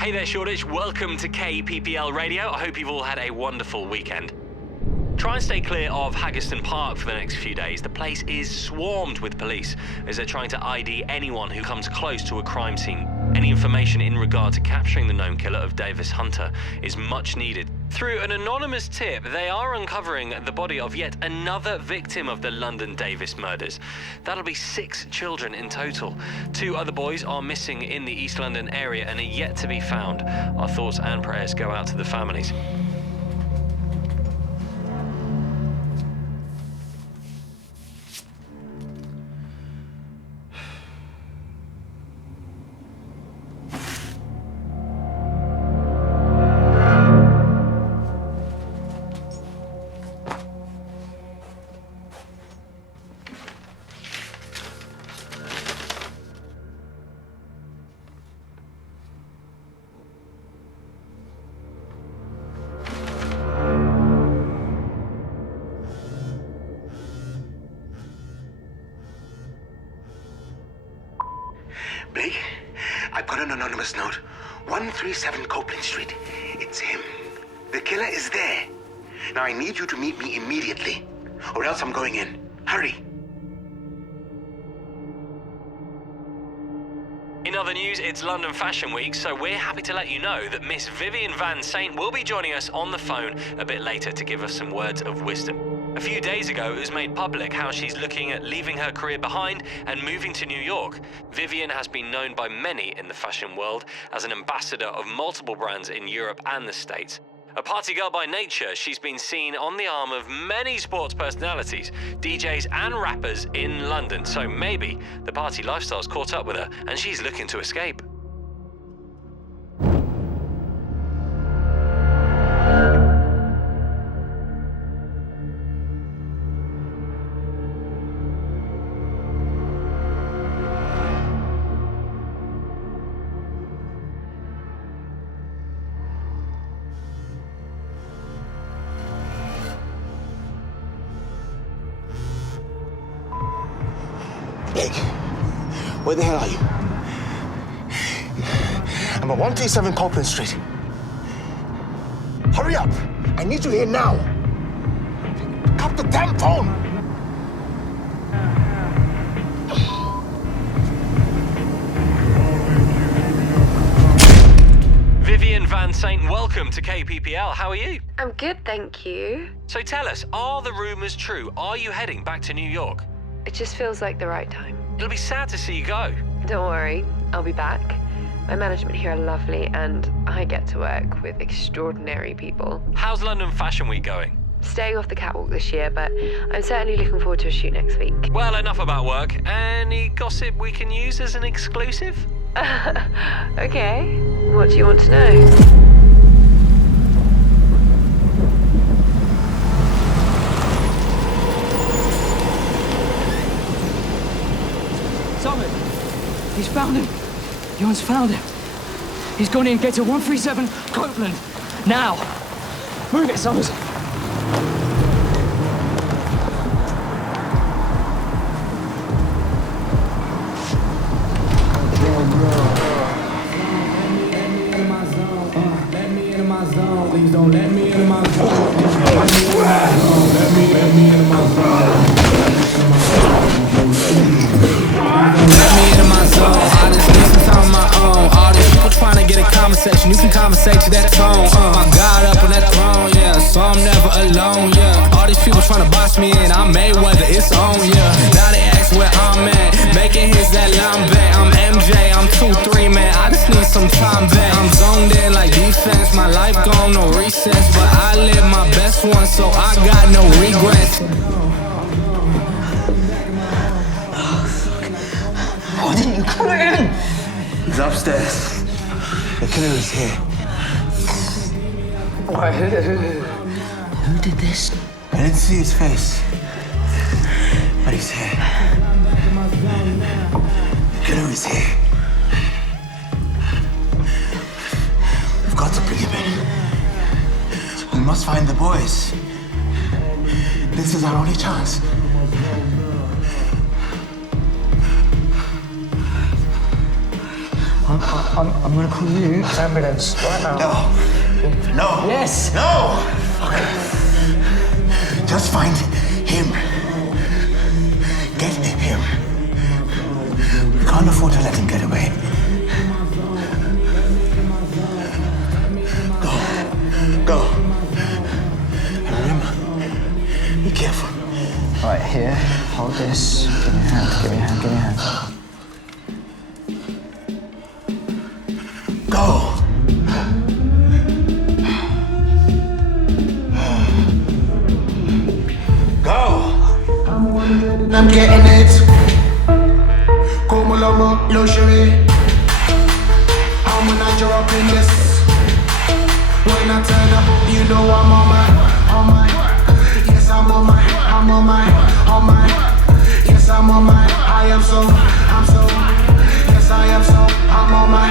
Hey there, Shoreditch. Welcome to KPPL Radio. I hope you've all had a wonderful weekend. Try and stay clear of Haggerston Park for the next few days. The place is swarmed with police as they're trying to ID anyone who comes close to a crime scene. Any information in regard to capturing the gnome killer of Davis Hunter is much needed. Through an anonymous tip, they are uncovering the body of yet another victim of the London Davis murders. That'll be 6 children in total. 2 other boys are missing in the East London area and are yet to be found. Our thoughts and prayers go out to the families. Blake, I've got an anonymous note. 137 Copeland Street. It's him. The killer is there. Now I need you to meet me immediately, or else I'm going in. Hurry. In other news, it's London Fashion Week, so we're happy to let you know that Miss Vivian Van Saint will be joining us on the phone a bit later to give us some words of wisdom. A few days ago, it was made public how she's looking at leaving her career behind and moving to New York. Vivian has been known by many in the fashion world as an ambassador of multiple brands in Europe and the States. A party girl by nature, she's been seen on the arm of many sports personalities, DJs and rappers in London, so maybe the party lifestyle's caught up with her and she's looking to escape. Blake, where the hell are you? I'm at 137 Copeland Street. Hurry up! I need you here now. Pick up the damn phone! Vivian Van Saint, welcome to KPPL. How are you? I'm good, thank you. So tell us, are the rumors true? Are you heading back to New York? It just feels like the right time. It'll be sad to see you go. Don't worry, I'll be back. My management here are lovely and I get to work with extraordinary people. How's London Fashion Week going? Staying off the catwalk this year, but I'm certainly looking forward to a shoot next week. Well, enough about work. Any gossip we can use as an exclusive? Okay, what do you want to know? Summit! He's found him! Johan's found him! He's gone in, get to 137 Copeland! Now! Move it, Summers! Please don't let me into my zone. Let me into my zone. Let me into my zone. All this business on my own. All these people trying to get a conversation. You can conversate to that tone. My God up on that throne, yeah. So I'm never alone, yeah. All these people trying to box me in. I'm Mayweather, it's on, yeah. Now they ask where I'm at. Making hits that lambe. I'm MJ, I'm 2-3, man. I just need some time back. I'm zoned in like defense. My life gone, no recess. But I live my best one, so I got no regrets. Why didn't you come in? He's upstairs. The killer is here. Why? Who did this? I didn't see his face, but he's here. The killer is here. We've got to bring him in. We must find the boys. This is our only chance. I'm gonna call you ambulance right now. No. Yes. No. Just find him. Get him. We can't afford to let him get away. Go. And remember, be careful. Right, here, hold this. Give me a hand. Go. I'm getting it. Como lomo, luxury. I'm a natural up in this. When I turn up, you know I'm on my. Yes, I'm on my. Yes, I'm on my. I'm so. Yes, I am so. I'm on my.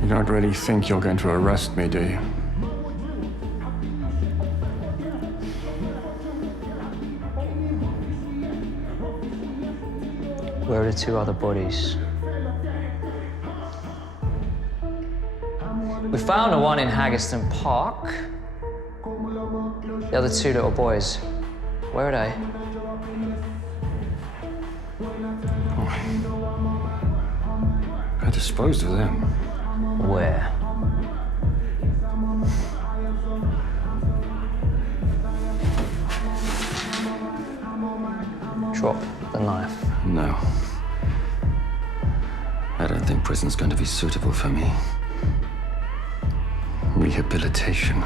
You don't really think you're going to arrest me, do you? Where are the two other bodies? We found the one in Haggerston Park. The other two little boys. Where are they? I disposed of them. Where? Drop the knife. No. I don't think prison's going to be suitable for me. Rehabilitation.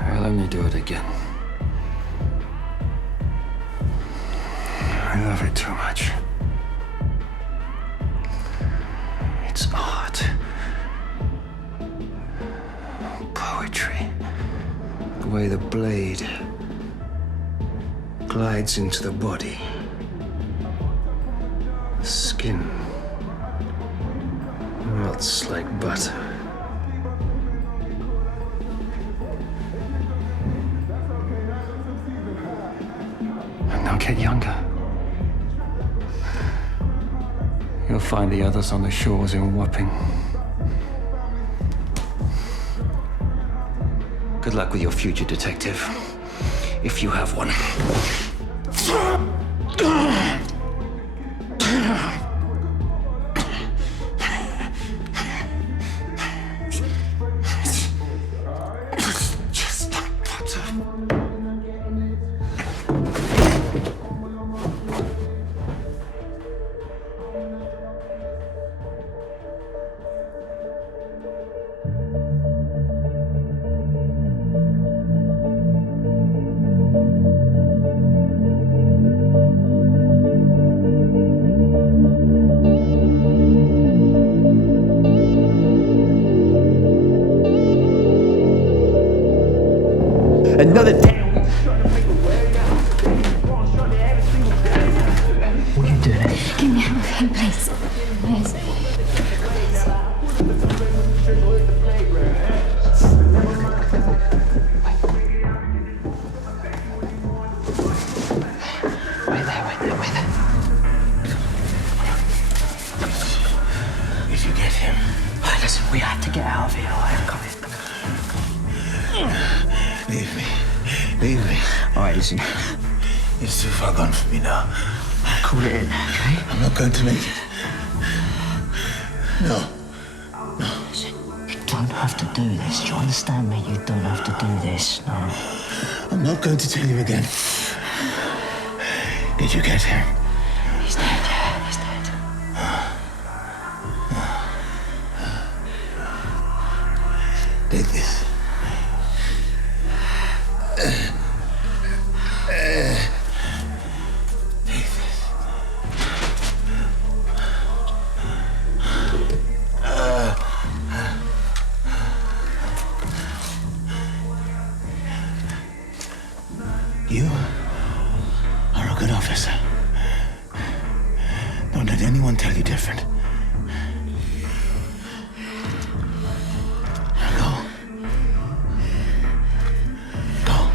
I'll only do it again. I love it too much. It's art. Poetry. The way the blade glides into the body. The skin melts like butter. And they'll get younger. You'll find the others on the shores in Wapping. Good luck with your future, detective. If you have one. Just like butter. Another day. What are you doing? Can you help him, please? Please. Wait there. Did you get him? Listen, we have to get out of here. All right, come here. Leave me. All right, listen. It's too far gone for me now. Call it in, okay? I'm not going to make it. No. You don't have to do this. Do you understand me? You don't have to do this. No. I'm not going to tell you again. Did you get him? He's dead, yeah. He's dead. Take this. You are a good officer. Don't let anyone tell you different. Now go. Go.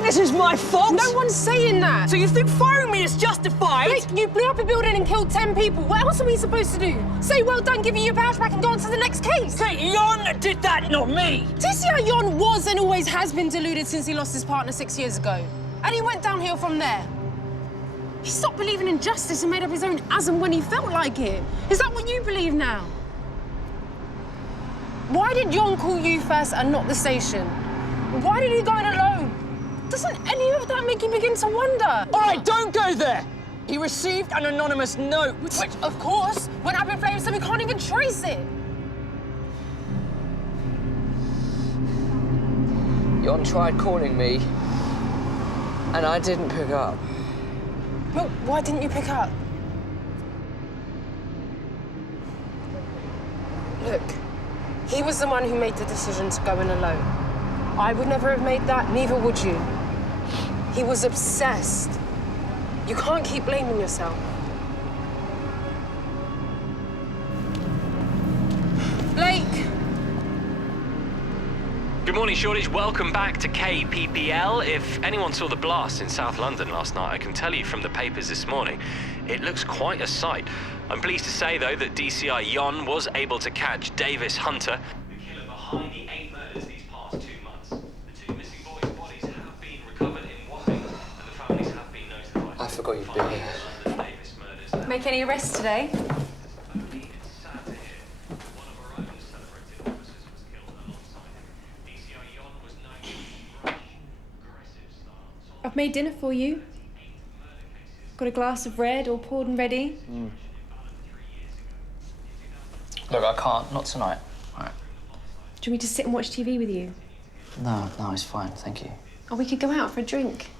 This is my fault? No one's saying that. So you think firing me is justified? Blake, you blew up a building and killed 10 people. What else are we supposed to do? Say well done, give you your badge back and go on to the next case? Hey, Jon did that, not me. Do you see how Jon was and always has been deluded since he lost his partner 6 years ago? And he went downhill from there. He stopped believing in justice and made up his own asm when he felt like it. Is that what you believe now? Why did Jon call you first and not the station? Why did he go in alone? Doesn't any of that make you begin to wonder? All right, don't go there. He received an anonymous note. Which of course, went up in flames so we can't even trace it. Jon tried calling me, and I didn't pick up. Well, why didn't you pick up? Look, he was the one who made the decision to go in alone. I would never have made that, neither would you. He was obsessed. You can't keep blaming yourself. Blake! Good morning, Shoreditch. Welcome back to KPPL. If anyone saw the blast in South London last night, I can tell you from the papers this morning, it looks quite a sight. I'm pleased to say, though, that DCI Jon was able to catch Davis Hunter, the killer behind the 8 murders these past 2 months. The 2 missing boys' bodies have been recovered in Wapping, and the families have been notified. I forgot you'd be here. Davis murders. Make any arrests today? Only it's sad to hear one of our own celebrated officers was killed alongside him. DCI Jon was known for his brash, aggressive style. I've made dinner for you. Got a glass of red all poured and ready. Look, I can't. Not tonight. All right. Do you want me to sit and watch TV with you? No, it's fine. Thank you. Or we could go out for a drink.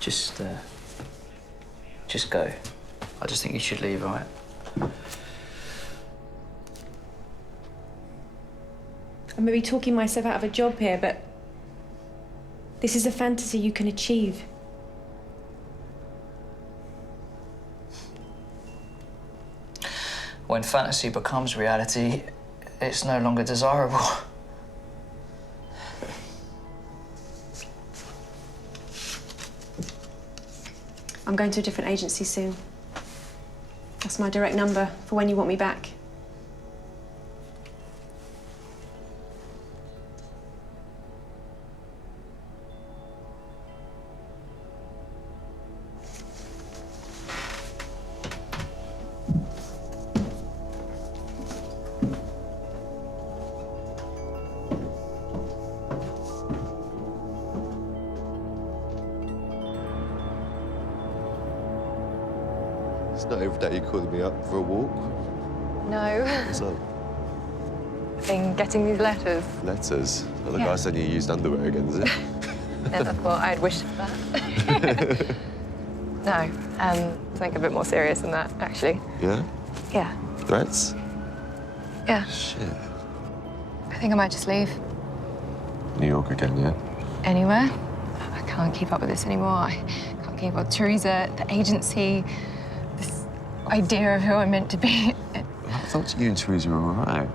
Just go. I just think you should leave, all right? I may be talking myself out of a job here, but this is a fantasy you can achieve. When fantasy becomes reality, it's no longer desirable. I'm going to a different agency soon. That's my direct number for when you want me back. It's not every day you're calling me up for a walk. No. What's up? Been getting these letters. Letters? Well, the Yeah. guy said you used underwear again, is it? Never thought I'd wish for that. No, something a bit more serious than that, actually. Yeah? Yeah. Threats? Yeah. Shit. I think I might just leave. New York again, yeah? Anywhere. I can't keep up with this anymore. I can't keep up with Theresa, the agency, this idea of who I'm meant to be. I thought you and Theresa were all right.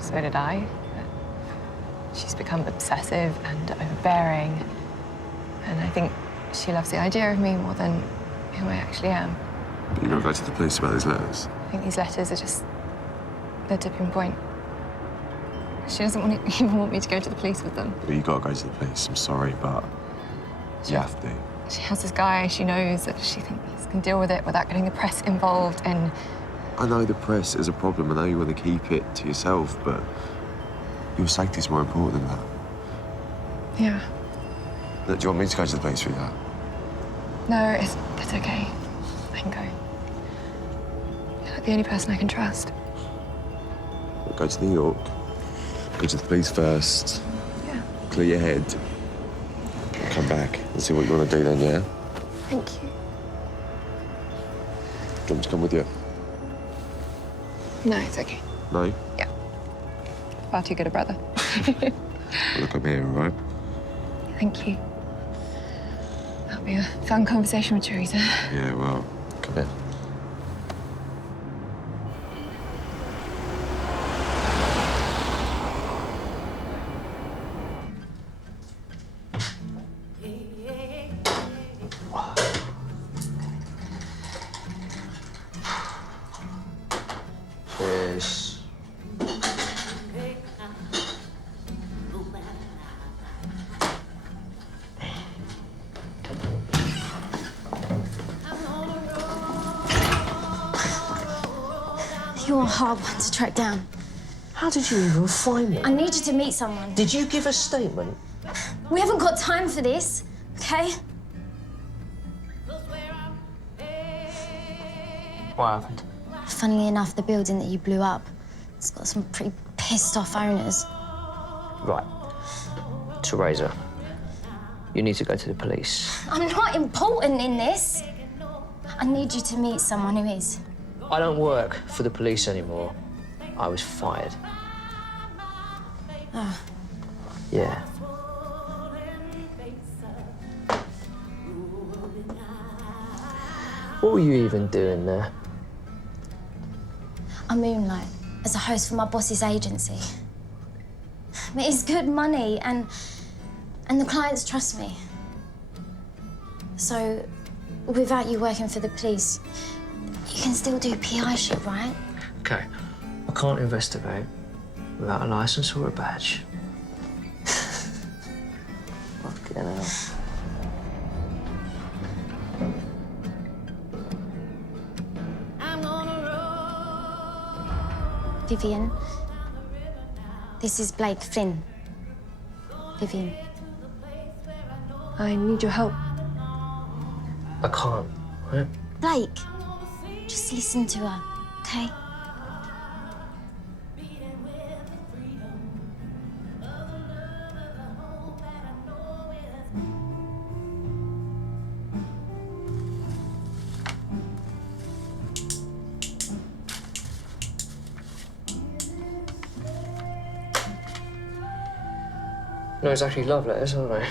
So did I. But she's become obsessive and overbearing. And I think she loves the idea of me more than who I actually am. But you're going to go to the police about these letters? I think these letters are just the tipping point. She doesn't even want me to go to the police with them. Well, you got to go to the police. I'm sorry, but you have to. She has this guy she knows that she thinks can deal with it without getting the press involved, and I know the press is a problem. I know you want to keep it to yourself, but your safety's more important than that. yeah. Look, do you want me to go to the police for that? No, it's okay. I can go. You're like the only person I can trust. We'll go to New York. Go to the police first. Yeah. Clear your head. Come back and see what you want to do then, yeah? Thank you. Do you want me to come with you? No, it's okay. No? Yeah. Far too good a brother. Well, look, I'm here, all right? Thank you. That'll be a fun conversation with Theresa. Yeah, well, come here. Cheers. You're a hard one to track down. How did you even find me? I need you to meet someone. Did you give a statement? We haven't got time for this, okay? What happened? Funnily enough, the building that you blew up, it's got some pretty pissed off owners. Right. Theresa, you need to go to the police. I'm not important in this. I need you to meet someone who is. I don't work for the police anymore. I was fired. Oh. Yeah. What were you even doing there? I moonlight as a host for my boss's agency. But it's good money and the clients trust me. So without you working for the police, you can still do PI shit, right? Okay. I can't investigate without a license or a badge. Fucking hell. Vivian, this is Blake Flynn. Vivian. I need your help. I can't, right? Blake, just listen to her, okay? No, it's actually love letters, aren't they?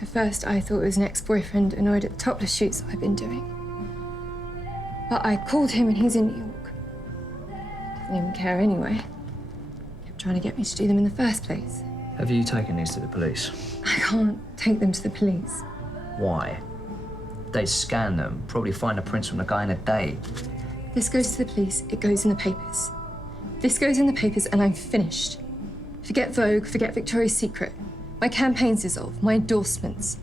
At first, I thought it was an ex-boyfriend annoyed at the topless shoots I've been doing. But I called him and he's in New York. Didn't even care anyway. Kept trying to get me to do them in the first place. Have you taken these to the police? I can't take them to the police. Why? They'd scan them, probably find the prints from the guy in a day. This goes to the police, it goes in the papers. This goes in the papers and I'm finished. Forget Vogue, forget Victoria's Secret. My campaign's dissolved, my endorsements.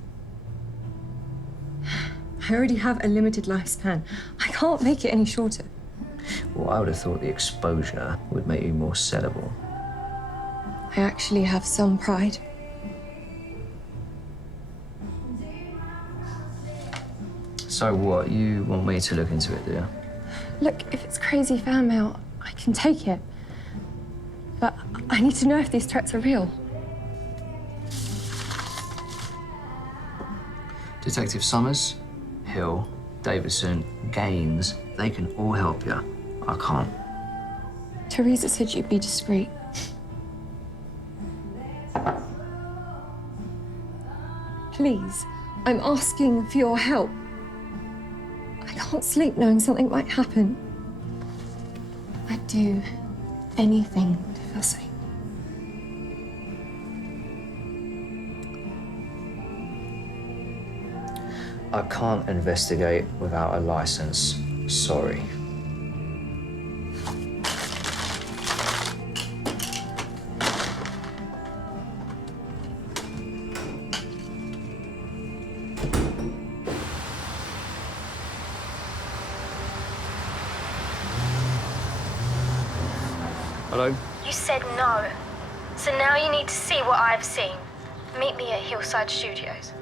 I already have a limited lifespan. I can't make it any shorter. Well, I would have thought the exposure would make you more sellable. I actually have some pride. So what, you want me to look into it, do you? Look, if it's crazy fan mail, I can take it. But I need to know if these threats are real. Detective Summers, Hill, Davidson, Gaines, they can all help you. I can't. Theresa said you'd be discreet. Please, I'm asking for your help. I can't sleep knowing something might happen. I'd do anything to feel safe. I can't investigate without a license. Sorry. Hello? You said no. So now you need to see what I've seen. Meet me at Hillside Studios.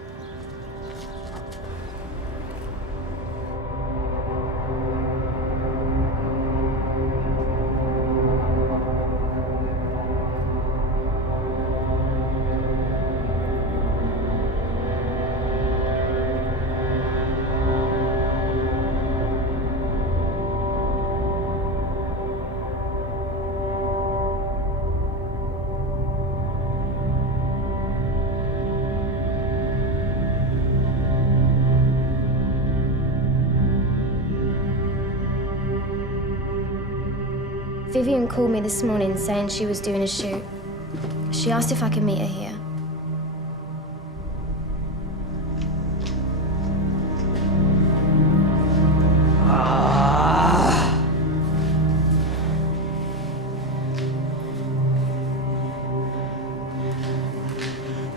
Vivian called me this morning saying she was doing a shoot. She asked if I could meet her here.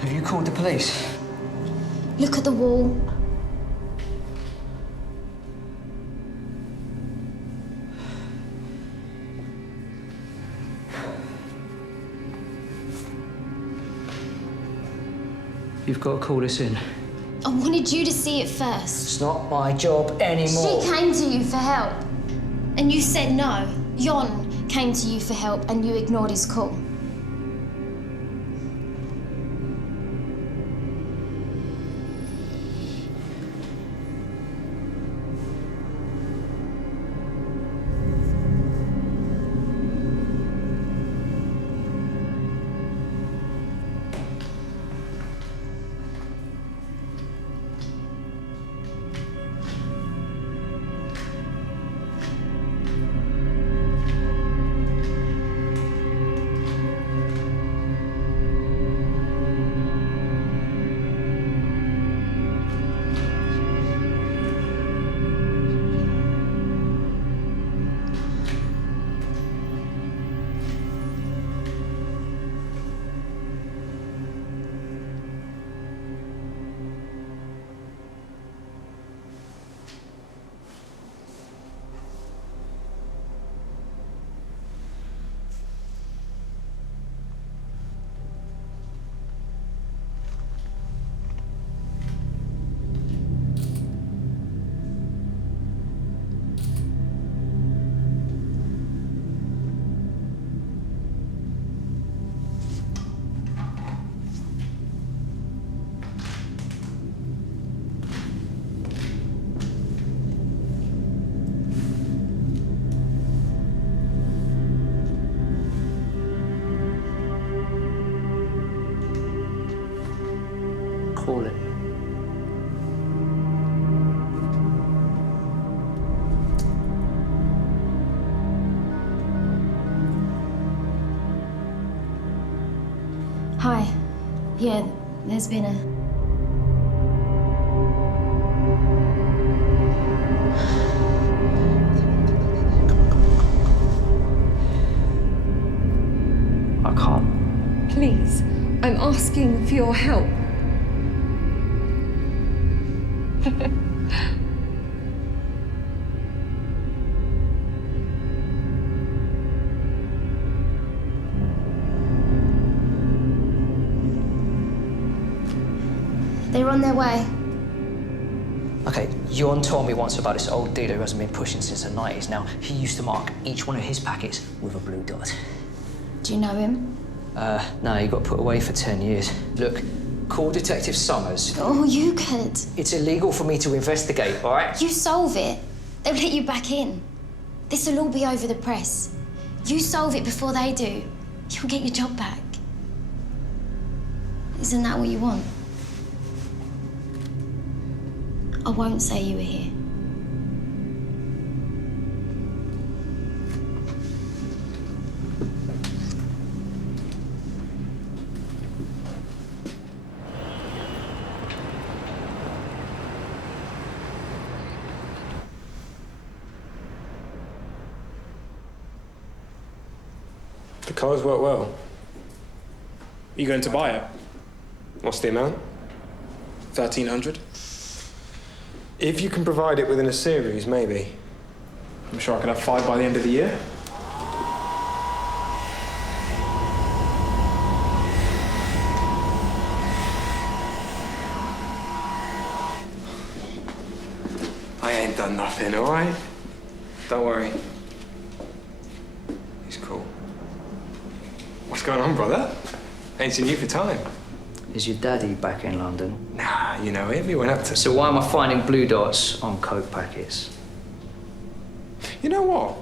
Have you called the police? Look at the wall. You've got to call this in. I wanted you to see it first. It's not my job anymore. She came to you for help, and you said no. Yon came to you for help, and you ignored his call. Call it. Hi. Yeah, there's been a... asking for your help. They're on their way. Okay, Jon told me once about this old dealer who hasn't been pushing since the 90s. Now, he used to mark each one of his packets with a blue dot. Do you know him? No, he got put away for 10 years. Look, call Detective Summers. Oh, you could. It's illegal for me to investigate, all right? You solve it, they'll let you back in. This'll all be over the press. You solve it before they do, you'll get your job back. Isn't that what you want? I won't say you were here. The cars work well. Are you going to buy it? What's the amount? 1,300? If you can provide it within a series, maybe. I'm sure I could have 5 by the end of the year. I ain't done nothing, all right? Don't worry. He's cool. What's going on, brother? Ain't seen you for time. Is your daddy back in London? Nah, you know him. He went up to... So why am I finding blue dots on coke packets? You know what?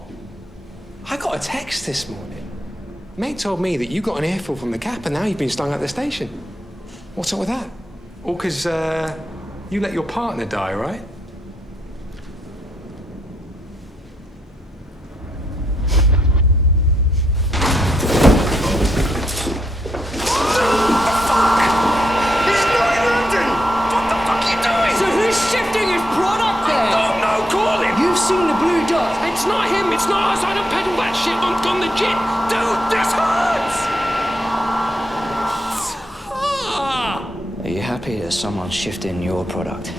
I got a text this morning. Mate told me that you got an earful from the cap and now you've been stung at the station. What's up with that? All because you let your partner die, right? It's not him, it's not us. I don't pedal that shit on legit. Dude, this hurts! Are you happy that someone's shifting your product?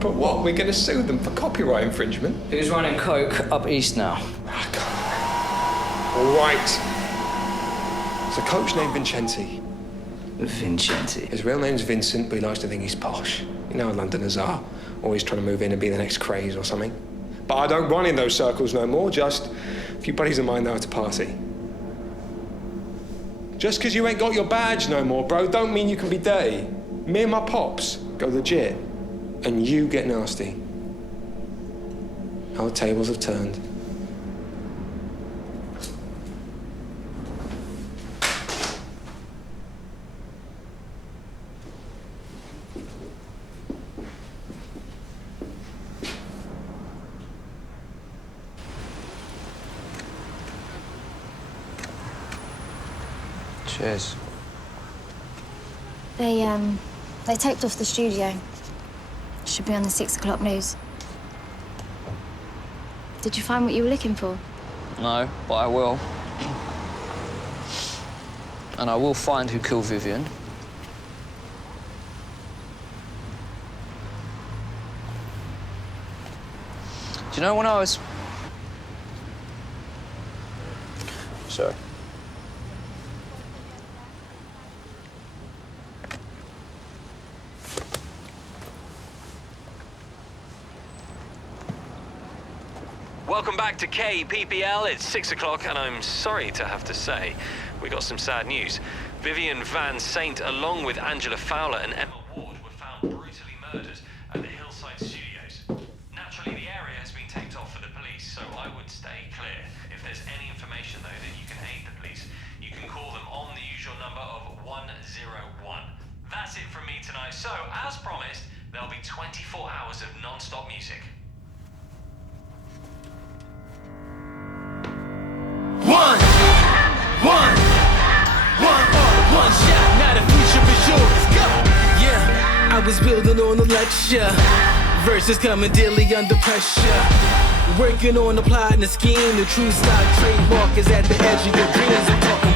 But what? We're going to sue them for copyright infringement? Who's running coke up east now? All right. It's a coach named Vincenti. Vincenti? His real name's Vincent, but he likes to think he's posh. You know how Londoners are. Always trying to move in and be the next craze or something. But I don't run in those circles no more, just a few buddies of mine know how to party. Just because you ain't got your badge no more, bro, don't mean you can be dirty. Me and my pops go legit, and you get nasty. How the tables have turned. Cheers. They taped off the studio. Should be on the 6 o'clock news. Did you find what you were looking for? No, but I will. And I will find who killed Vivian. Do you know when I was... Sorry. Welcome back to KPPL. It's 6 o'clock, and I'm sorry to have to say, we got some sad news. Vivian Van Saint, along with Angela Fowler and Emma Ward, were found brutally murdered at the Hillside Studios. Naturally, the area has been taped off for the police, so I would stay clear. If there's any information, though, that you can aid the police, you can call them on the usual number of 101. That's it from me tonight. So, as promised, there'll be 24 hours of non-stop music. One shot, now the future is yours. Go! Yeah, I was building on a lecture. Verses coming daily under pressure. Working on the plot and the scheme. The true stock trademark is at the edge of your dreams. I'm talking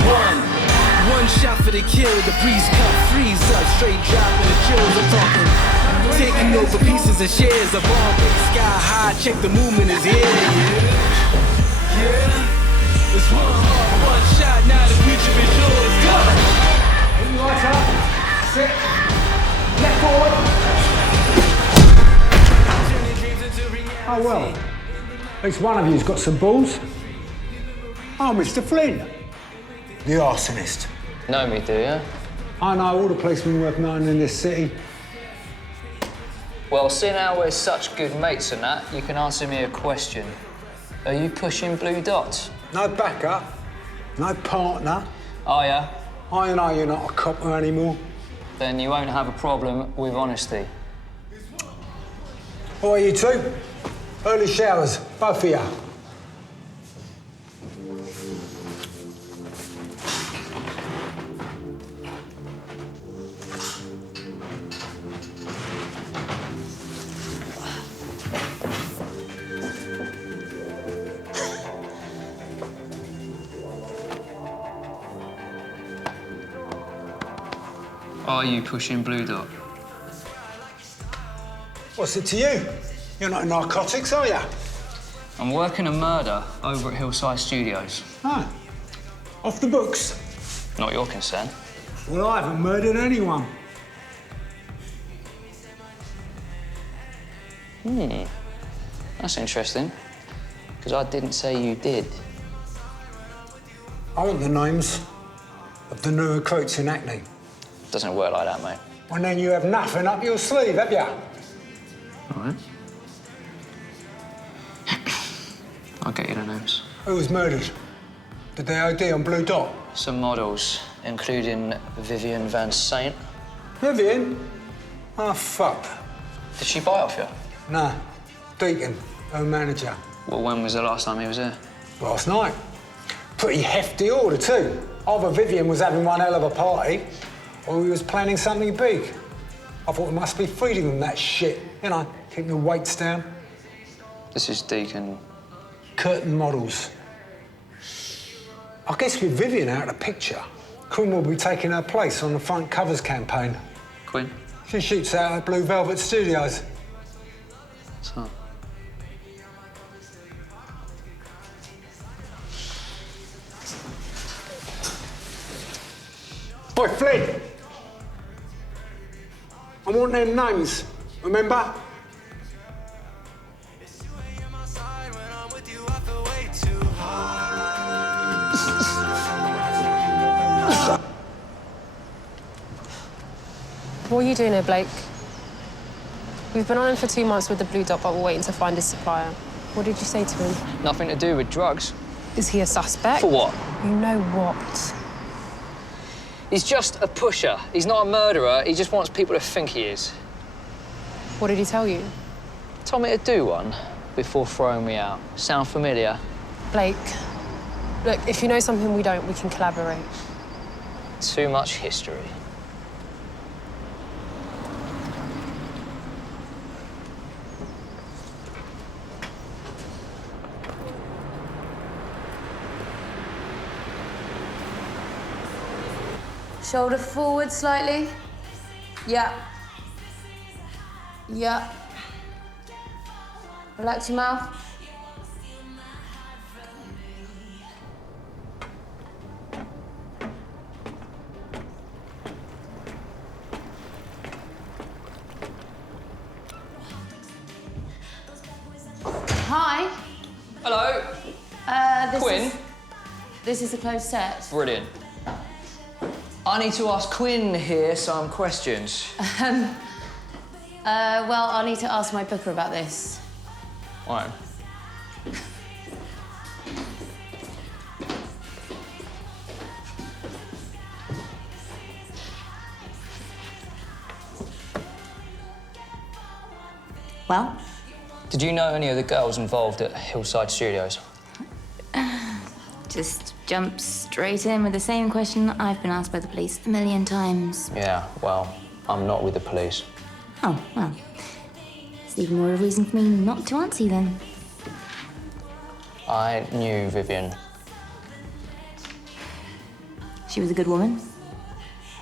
One shot for the kill, the breeze cut, freeze up, straight dropping the chills. I'm talking, taking over pieces and shares of all big sky high. Check the movement is here. Yeah, it's one heart, one shot. Now the future is yours. Go. Lights up. Sit. Left forward. Oh well. At least one of you's got some balls. Oh, Mr. Flynn. The arsonist. Know me, do you? I know all the policemen worth knowing in this city. Well, seeing how we're such good mates and that, you can answer me a question. Are you pushing blue dots? No backup. No partner. Oh, yeah? I know you're not a copper anymore. Then you won't have a problem with honesty. What are you two? Early showers, both of you. Are you pushing blue dot? What's it to you? You're not in narcotics, are you? I'm working a murder over at Hillside Studios. Ah, off the books? Not your concern. Well, I haven't murdered anyone. That's interesting, because I didn't say you did. I want the names of the new recruits in Acne. Doesn't work like that, mate. And then you have nothing up your sleeve, have you? All right. I'll get you the names. Who was murdered? Did they OD on Blue Dot? Some models, including Vivian Van Saint. Vivian? Oh, fuck. Did she buy off you? Nah. Deacon, her manager. Well, when was the last time he was here? Last night. Pretty hefty order, too. Either Vivian was having one hell of a party, or he was planning something big. I thought we must be feeding them that shit. You know, keeping the weights down. This is Deacon. Curtain models. I guess with Vivian out of the picture, Quinn will be taking her place on the front covers campaign. Quinn? She shoots out at Blue Velvet Studios. So. Boy, Flynn! I want them names, remember? What are you doing here, Blake? We've been on him for 2 months with the Blue Dot, but we're waiting to find his supplier. What did you say to him? Nothing to do with drugs. Is he a suspect? For what? You know what? He's just a pusher. He's not a murderer. He just wants people to think he is. What did he tell you? Told me to do one before throwing me out. Sound familiar? Blake, look, if you know something we don't, we can collaborate. Too much history. Shoulder forward slightly. Yeah. Yeah. Relax your mouth. Hi. Hello. Quinn? This is a closed set. Brilliant. I need to ask Quinn here some questions. Well, I'll need to ask my booker about this. All right. Well? Did you know any of the girls involved at Hillside Studios? Just jump straight in with the same question I've been asked by the police 1 million times. Yeah, well, I'm not with the police. Oh, well. It's even more of a reason for me not to answer you then. I knew Vivian. She was a good woman.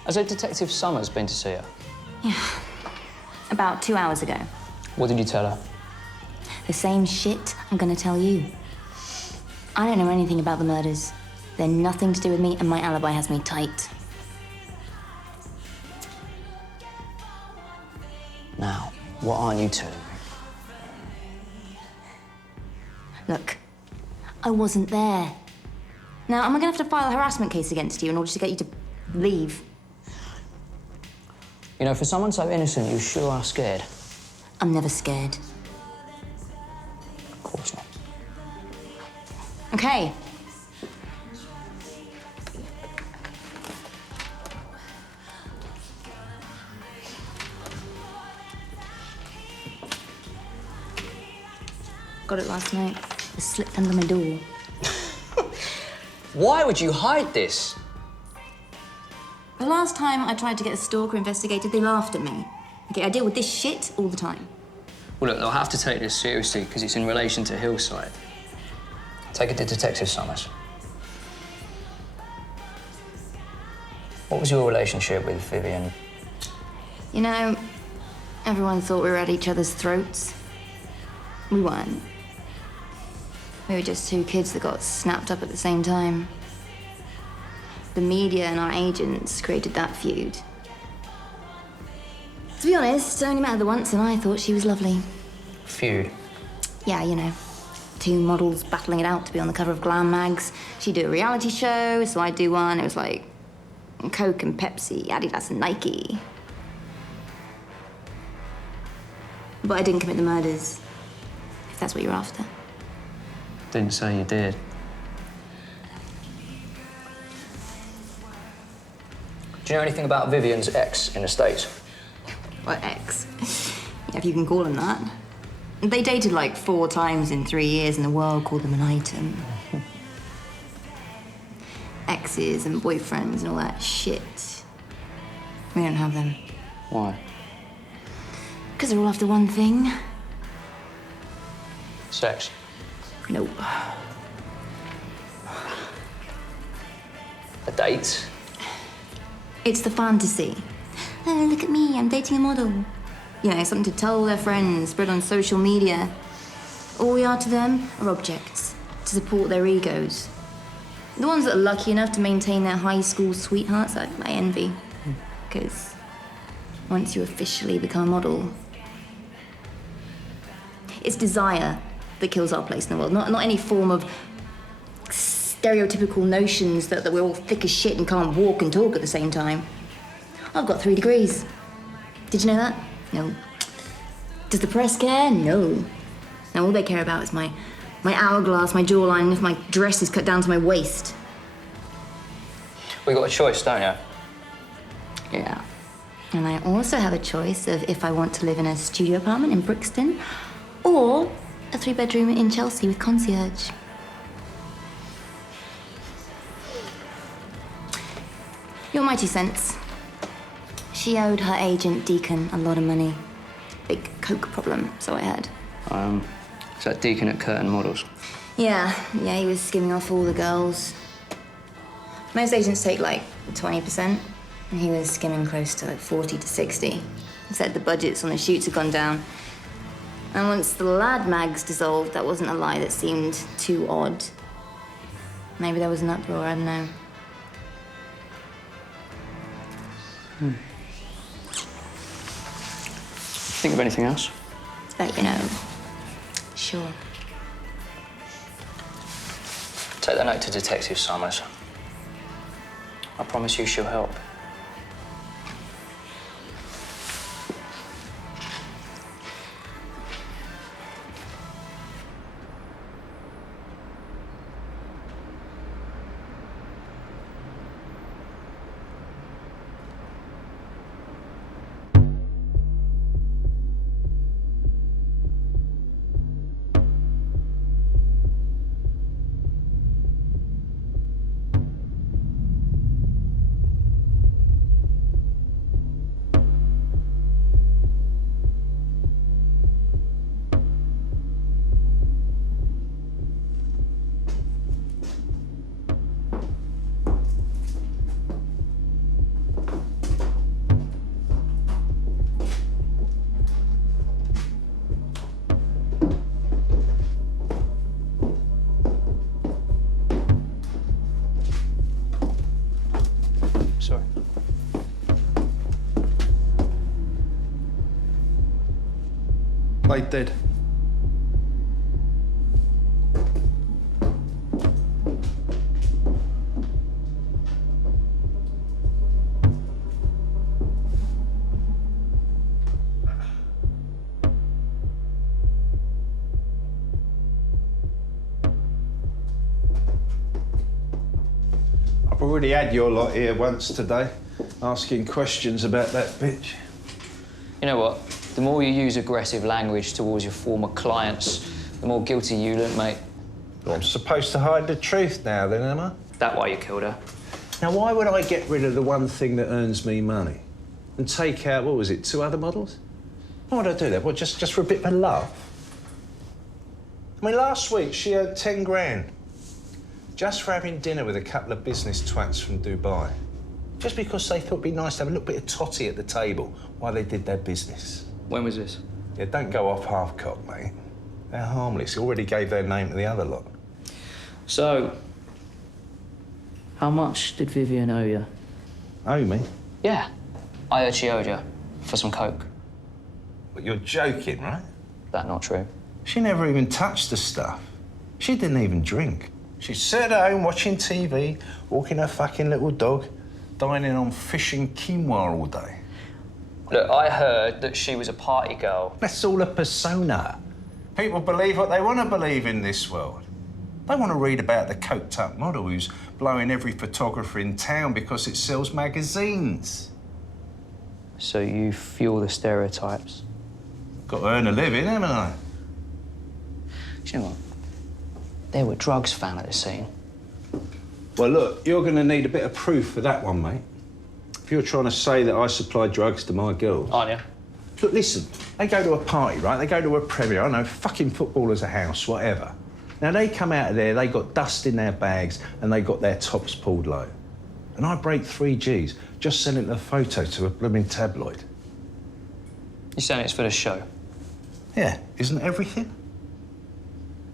Has a Detective Summers been to see her? Yeah. About 2 hours ago. What did you tell her? The same shit I'm gonna tell you. I don't know anything about the murders. They're nothing to do with me, and my alibi has me tight. Now, what aren't you telling me? Look, I wasn't there. Now, am I gonna have to file a harassment case against you in order to get you to leave? You know, for someone so innocent, you sure are scared. I'm never scared. Of course not. Okay. Got it last night. It slipped under my door. Why would you hide this? The last time I tried to get a stalker investigated, they laughed at me. Okay, I deal with this shit all the time. Well, look, they'll have to take this seriously because it's in relation to Hillside. Take it to Detective Summers. What was your relationship with Vivian? You know, everyone thought we were at each other's throats. We weren't. We were just two kids that got snapped up at the same time. The media and our agents created that feud. To be honest, I only met her the once and I thought she was lovely. Feud? Yeah, you know, two models battling it out to be on the cover of Glam mags. She'd do a reality show, so I'd do one. It was like Coke and Pepsi, Adidas and Nike. But I didn't commit the murders, if that's what you're after. Didn't say you did. Do you know anything about Vivian's ex in the States? What, ex? Yeah, if you can call him that. They dated like 4 times in 3 years and the world called them an item. Exes and boyfriends and all that shit. We don't have them. Why? Because they're all after one thing. Sex? Nope. A date? It's the fantasy. Oh, look at me, I'm dating a model. You know, something to tell their friends, spread on social media. All we are to them are objects, to support their egos. The ones that are lucky enough to maintain their high school sweethearts, I envy. Because once you officially become a model, it's desire that kills our place in the world, not any form of stereotypical notions that we're all thick as shit and can't walk and talk at the same time. I've got 3 degrees. Did you know that? No. Does the press care? No. Now all they care about is my hourglass, my jawline, and if my dress is cut down to my waist. We got a choice, don't you? Yeah. And I also have a choice of if I want to live in a studio apartment in Brixton or a 3-bedroom in Chelsea with concierge. Your mighty sense. She owed her agent, Deacon, a lot of money. Big coke problem, so I heard. Is that Deacon at Curtain Models? Yeah, he was skimming off all the girls. Most agents take like 20%, and he was skimming close to like 40 to 60. He said the budgets on the shoots had gone down. And once the lad mags dissolved, that wasn't a lie that seemed too odd. Maybe there was an uproar, I don't know. Think of anything else? Let you know. Sure. Take that note to Detective Summers. I promise you she'll help. played dead. I've already had your lot here once today, asking questions about that bitch. You know what? The more you use aggressive language towards your former clients, the more guilty you look, mate. Well, I'm supposed to hide the truth now, then, am I? That why you killed her? Now, why would I get rid of the one thing that earns me money and take out, what was it, 2 other models? Why would I do that? What, just for a bit of a laugh? I mean, last week she earned 10 grand just for having dinner with a couple of business twats from Dubai. Just because they thought it'd be nice to have a little bit of totty at the table while they did their business. When was this? Yeah, don't go off half-cocked, mate. They're harmless. They already gave their name to the other lot. So, how much did Vivian owe you? Owe me? Yeah. I heard she owed you for some coke. But you're joking, right? That not true. She never even touched the stuff. She didn't even drink. She sat at home watching TV, walking her fucking little dog, dining on fish and quinoa all day. Look, I heard that she was a party girl. That's all a persona. People believe what they want to believe in this world. They want to read about the coked-up model who's blowing every photographer in town because it sells magazines. So you fuel the stereotypes? Got to earn a living, haven't I? You know what? There were drugs found at the scene. Well, look, you're going to need a bit of proof for that one, mate. If you're trying to say that I supply drugs to my girls... Aren't you? Look, listen, they go to a party, right? They go to a premiere, I know, fucking footballers' a house, whatever. Now, they come out of there, they got dust in their bags and they got their tops pulled low. And I break 3 Gs just sending a photo to a blooming tabloid. You're saying it's for the show? Yeah, isn't everything?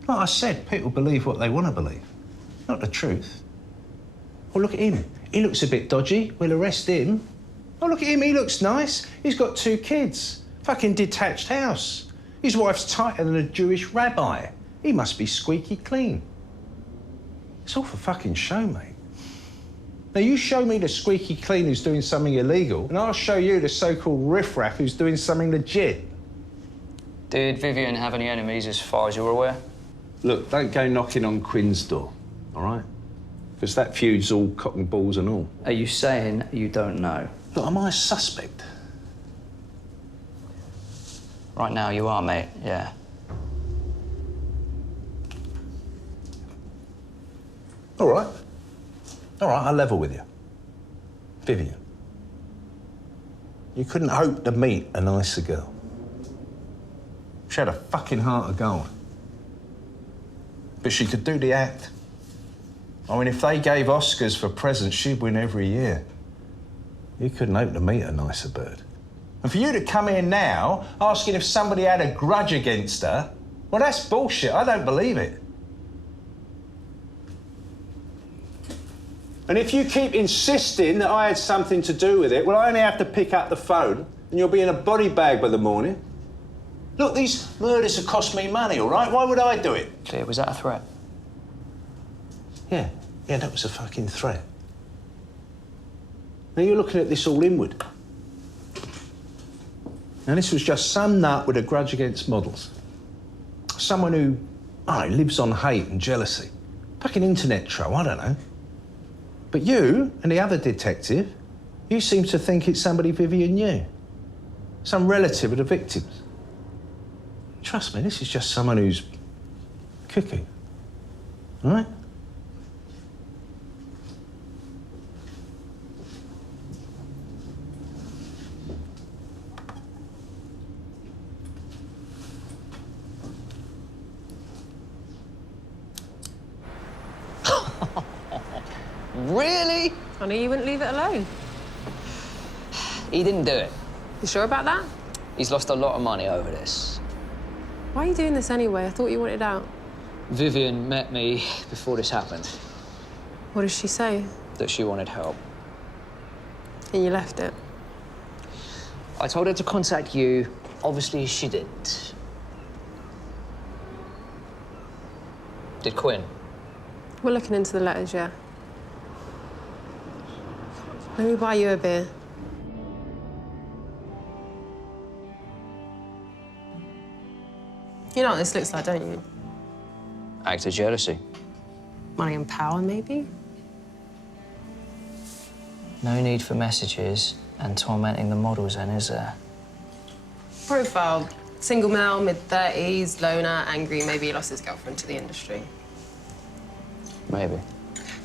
Like I said, people believe what they want to believe, not the truth. Oh, look at him. He looks a bit dodgy. We'll arrest him. Oh, look at him. He looks nice. He's got 2 kids. Fucking detached house. His wife's tighter than a Jewish rabbi. He must be squeaky clean. It's all for fucking show, mate. Now, you show me the squeaky clean who's doing something illegal, and I'll show you the so-called riffraff who's doing something legit. Did Vivian have any enemies as far as you're aware? Look, don't go knocking on Quinn's door, all right? Because that feud's all cock and balls and all. Are you saying you don't know? Look, am I a suspect? Right now you are, mate, yeah. All right. All right, I'll level with you. Vivian. You couldn't hope to meet a nicer girl. She had a fucking heart of gold. But she could do the act. I mean, if they gave Oscars for presents, she'd win every year. You couldn't hope to meet a nicer bird. And for you to come in now asking if somebody had a grudge against her, well, that's bullshit. I don't believe it. And if you keep insisting that I had something to do with it, well, I only have to pick up the phone and you'll be in a body bag by the morning. Look, these murders have cost me money, all right? Why would I do it? Clear, was that a threat? Yeah, that was a fucking threat. Now you're looking at this all inward. Now this was just some nut with a grudge against models. Someone who, I don't know, lives on hate and jealousy. Fucking internet troll, I don't know. But you and the other detective, you seem to think it's somebody Vivian knew. Some relative of the victims. Trust me, this is just someone who's cooking, all right? Really? I knew you wouldn't leave it alone. He didn't do it. You sure about that? He's lost a lot of money over this. Why are you doing this anyway? I thought you wanted out. Vivian met me before this happened. What did she say? That she wanted help. And you left it? I told her to contact you. Obviously, she didn't. Did Quinn? We're looking into the letters, yeah. Let me buy you a beer. You know what this looks like, don't you? Act of jealousy. Money and power, maybe? No need for messages and tormenting the models then, is there? Profile. Single male, mid-30s, loner, angry, maybe he lost his girlfriend to the industry. Maybe.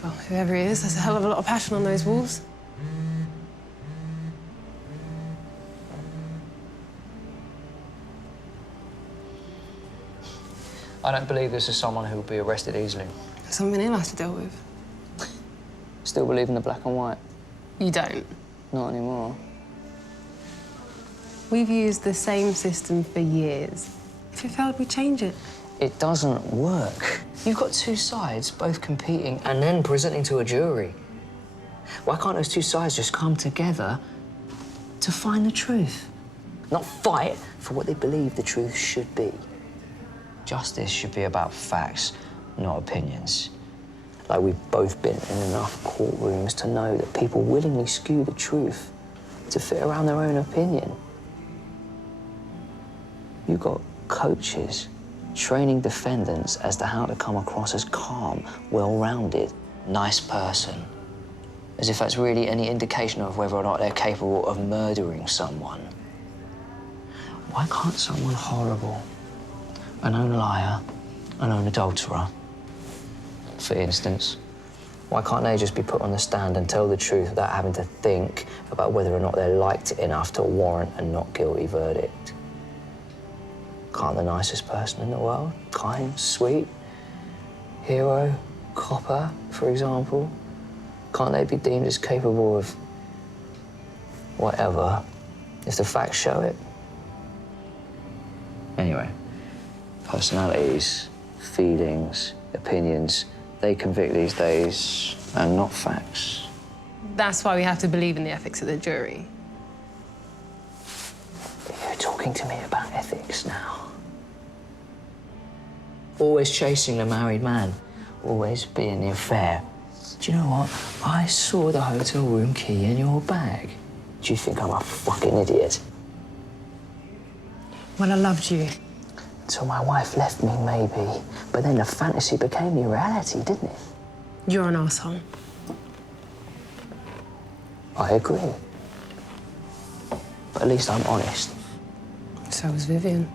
Well, whoever he is, there's a hell of a lot of passion on those walls. I don't believe this is someone who will be arrested easily. Something he'll have to deal with. Still believe in the black and white? You don't. Not anymore. We've used the same system for years. If it failed, we change it. It doesn't work. You've got two sides, both competing and then presenting to a jury. Why can't those two sides just come together to find the truth? Not fight for what they believe the truth should be. Justice should be about facts, not opinions. Like we've both been in enough courtrooms to know that people willingly skew the truth to fit around their own opinion. You've got coaches training defendants as to how to come across as calm, well-rounded, nice person. As if that's really any indication of whether or not they're capable of murdering someone. Why can't someone horrible, a known liar, a known adulterer, for instance, why can't they just be put on the stand and tell the truth without having to think about whether or not they're liked enough to warrant a not guilty verdict? Can't the nicest person in the world, kind, sweet, hero, copper, for example, can't they be deemed as capable of whatever if the facts show it? Anyway, personalities, feelings, opinions, they convict these days, and not facts. That's why we have to believe in the ethics of the jury. You're talking to me about ethics now. Always chasing the married man, always being the affair. Do you know what? I saw the hotel room key in your bag. Do you think I'm a fucking idiot? Well, I loved you. Until my wife left me, maybe. But then the fantasy became the reality, didn't it? You're an asshole. I agree. But at least I'm honest. So was Vivian.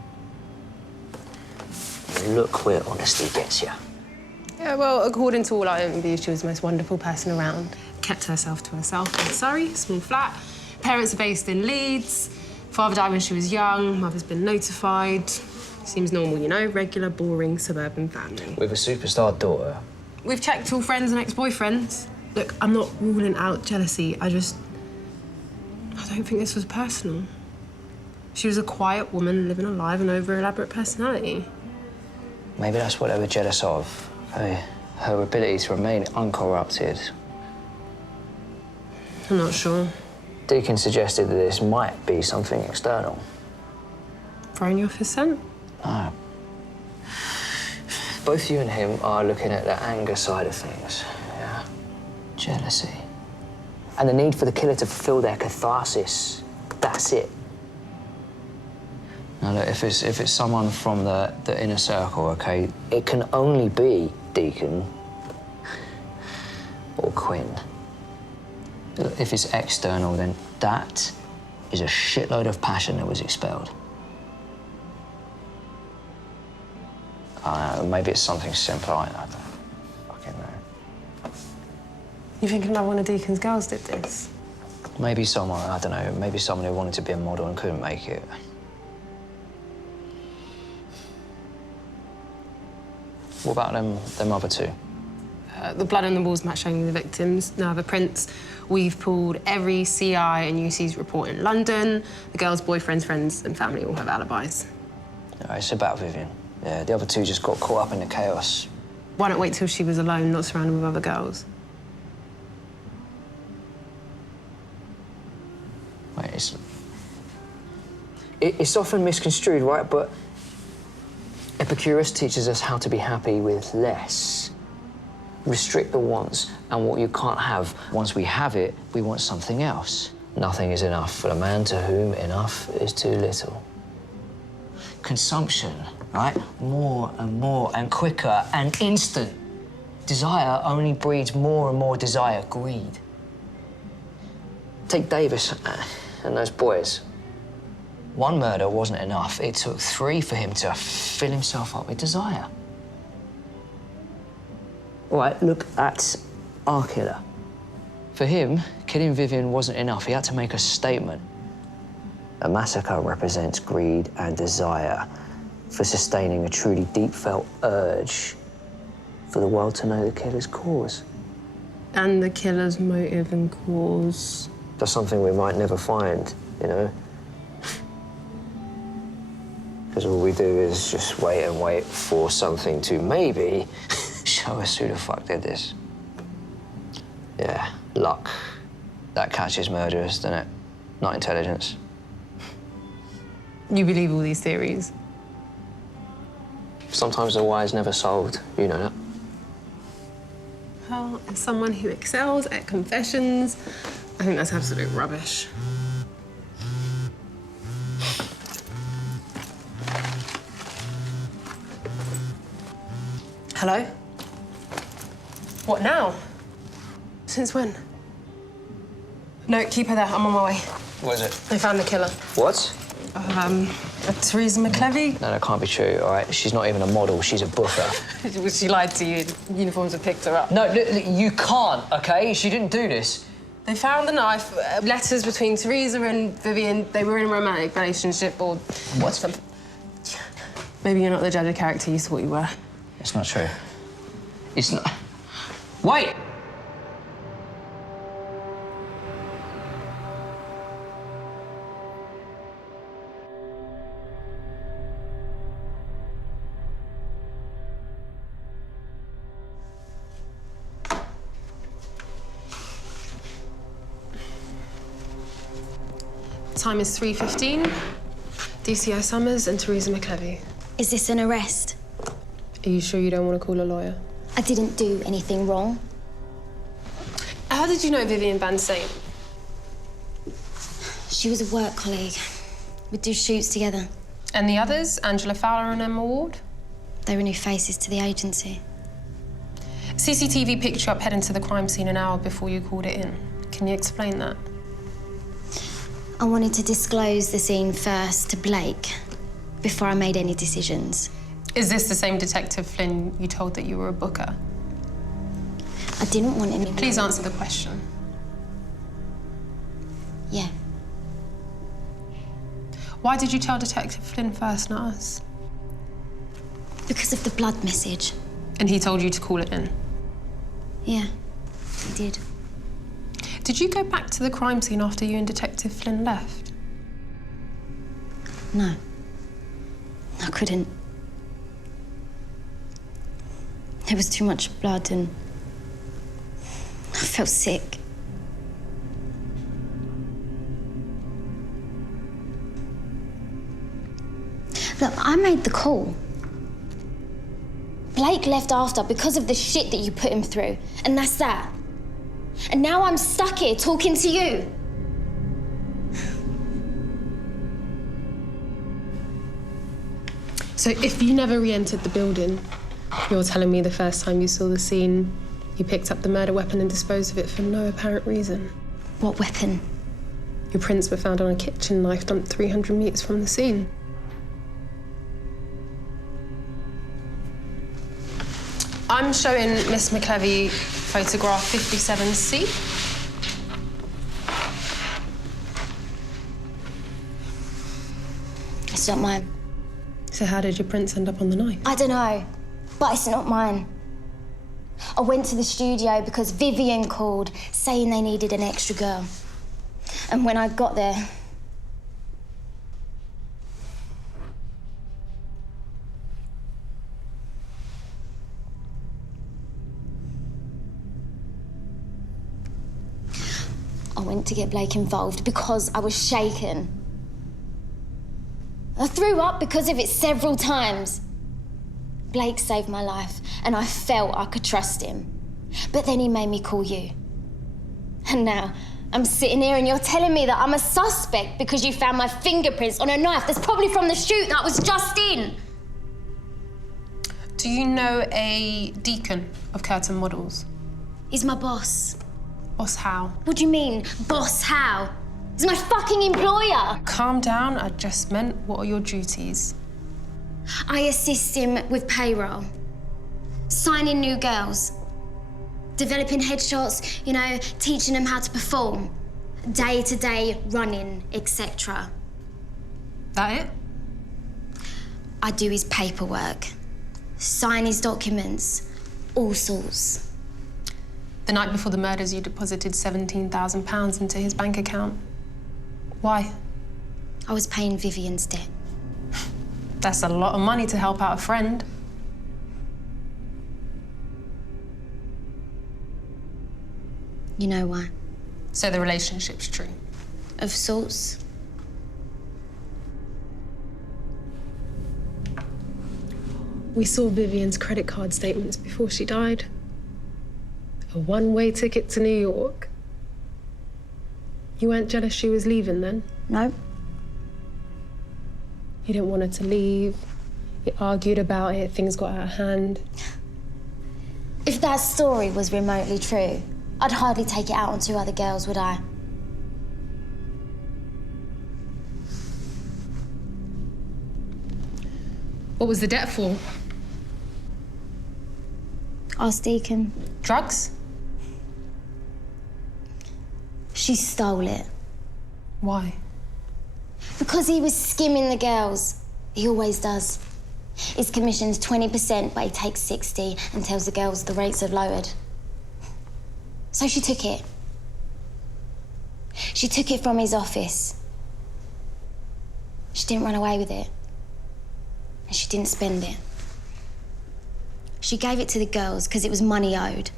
Look where honesty gets you. Yeah, well, according to all our interviews, she was the most wonderful person around. Kept herself to herself in Surrey, small flat. Parents are based in Leeds. Father died when she was young. Mother's been notified. Seems normal, you know, regular, boring, suburban family. With a superstar daughter. We've checked all friends and ex-boyfriends. Look, I'm not ruling out jealousy. I don't think this was personal. She was a quiet woman living a live and over-elaborate personality. Maybe that's what they were jealous of. Her ability to remain uncorrupted. I'm not sure. Deacon suggested that this might be something external. Throwing you off his scent? No. Both you and him are looking at the anger side of things, yeah? Jealousy. And the need for the killer to fulfill their catharsis. That's it. Now, look, if it's someone from the inner circle, okay, it can only be Deacon or Quinn. If it's external, then that is a shitload of passion that was expelled. Maybe it's something simpler. I don't fucking know. You think another one of Deacon's girls did this? Maybe someone, I don't know, maybe someone who wanted to be a model and couldn't make it. What about them other two? The blood on the walls match only the victims. No other prints. We've pulled every CI and UC's report in London. The girls' boyfriends, friends, and family all have alibis. No, it's about Vivian. Yeah, the other two just got caught up in the chaos. Why not wait till she was alone, not surrounded with other girls? Wait, it's often misconstrued, right? But Epicurus teaches us how to be happy with less. Restrict the wants and what you can't have. Once we have it, we want something else. Nothing is enough for a man to whom enough is too little. Consumption, right? More and quicker and instant. Desire only breeds more and more desire, greed. Take Davis and those boys. One murder wasn't enough. It took 3 for him to fill himself up with desire. All right, look at our killer. For him, killing Vivian wasn't enough. He had to make a statement. A massacre represents greed and desire for sustaining a truly deep-felt urge for the world to know the killer's cause. And the killer's motive and cause? That's something we might never find, you know? Because all we do is just wait and wait for something to maybe show us who the fuck did this. Yeah, luck. That catches murderers, doesn't it? Not intelligence. You believe all these theories? Sometimes the why is never solved, you know that. Well, as someone who excels at confessions, I think that's absolute rubbish. Hello? What now? Since when? No, keep her there. I'm on my way. What is it? They found the killer. What? Theresa McClevy. No, that can't be true, all right? She's not even a model, she's a booker. She lied to you. Uniforms have picked her up. No, you can't, okay? She didn't do this. They found the knife, letters between Theresa and Vivian. They were in a romantic relationship or... What? Something. Maybe you're not the judge of character you thought you were. It's not true. It's not... Wait! Time is 3:15. DCI Summers and Theresa McClevy. Is this an arrest? Are you sure you don't want to call a lawyer? I didn't do anything wrong. How did you know Vivian Bendz? She was a work colleague. We'd do shoots together. And the others, Angela Fowler and Emma Ward? They were new faces to the agency. CCTV picked you up heading to the crime scene an hour before you called it in. Can you explain that? I wanted to disclose the scene first to Blake before I made any decisions. Is this the same Detective Flynn you told that you were a booker? I didn't want any... Please answer the question. Yeah. Why did you tell Detective Flynn first, not us? Because of the blood message. And he told you to call it in? Yeah, he did. Did you go back to the crime scene after you and Detective Flynn left? No. I couldn't. There was too much blood and I felt sick. Look, I made the call. Blake left after because of the shit that you put him through, and that's that. And now I'm stuck here talking to you. So if you never re-entered the building, you're telling me the first time you saw the scene, you picked up the murder weapon and disposed of it for no apparent reason? What weapon? Your prints were found on a kitchen knife dumped 300 meters from the scene. I'm showing Miss McClevy photograph 57C. It's not mine. So how did your prints end up on the knife? I don't know, but it's not mine. I went to the studio because Vivian called saying they needed an extra girl. And when I got there, I went to get Blake involved because I was shaken. I threw up because of it several times. Blake saved my life, and I felt I could trust him. But then he made me call you. And now I'm sitting here and you're telling me that I'm a suspect because you found my fingerprints on a knife that's probably from the shoot that I was just in. Do you know a Deacon of Curtain Models? He's my boss. Boss how? What do you mean, boss how? He's my fucking employer. Calm down, I just meant what are your duties? I assist him with payroll, signing new girls, developing headshots, you know, teaching them how to perform, day-to-day running, etc. That it? I do his paperwork, sign his documents, all sorts. The night before the murders, you deposited £17,000 into his bank account. Why? I was paying Vivian's debt. That's a lot of money to help out a friend. You know why? So the relationship's true? Of sorts. We saw Vivian's credit card statements before she died. A one-way ticket to New York. You weren't jealous she was leaving then? No. You didn't want her to leave. You argued about it, things got out of hand. If that story was remotely true, I'd hardly take it out on 2 other girls, would I? What was the debt for? Ask Deacon. Drugs? She stole it. Why? Because he was skimming the girls. He always does. His commission's 20%, but he takes 60 and tells the girls the rates have lowered. So she took it. She took it from his office. She didn't run away with it. And she didn't spend it. She gave it to the girls because it was money owed.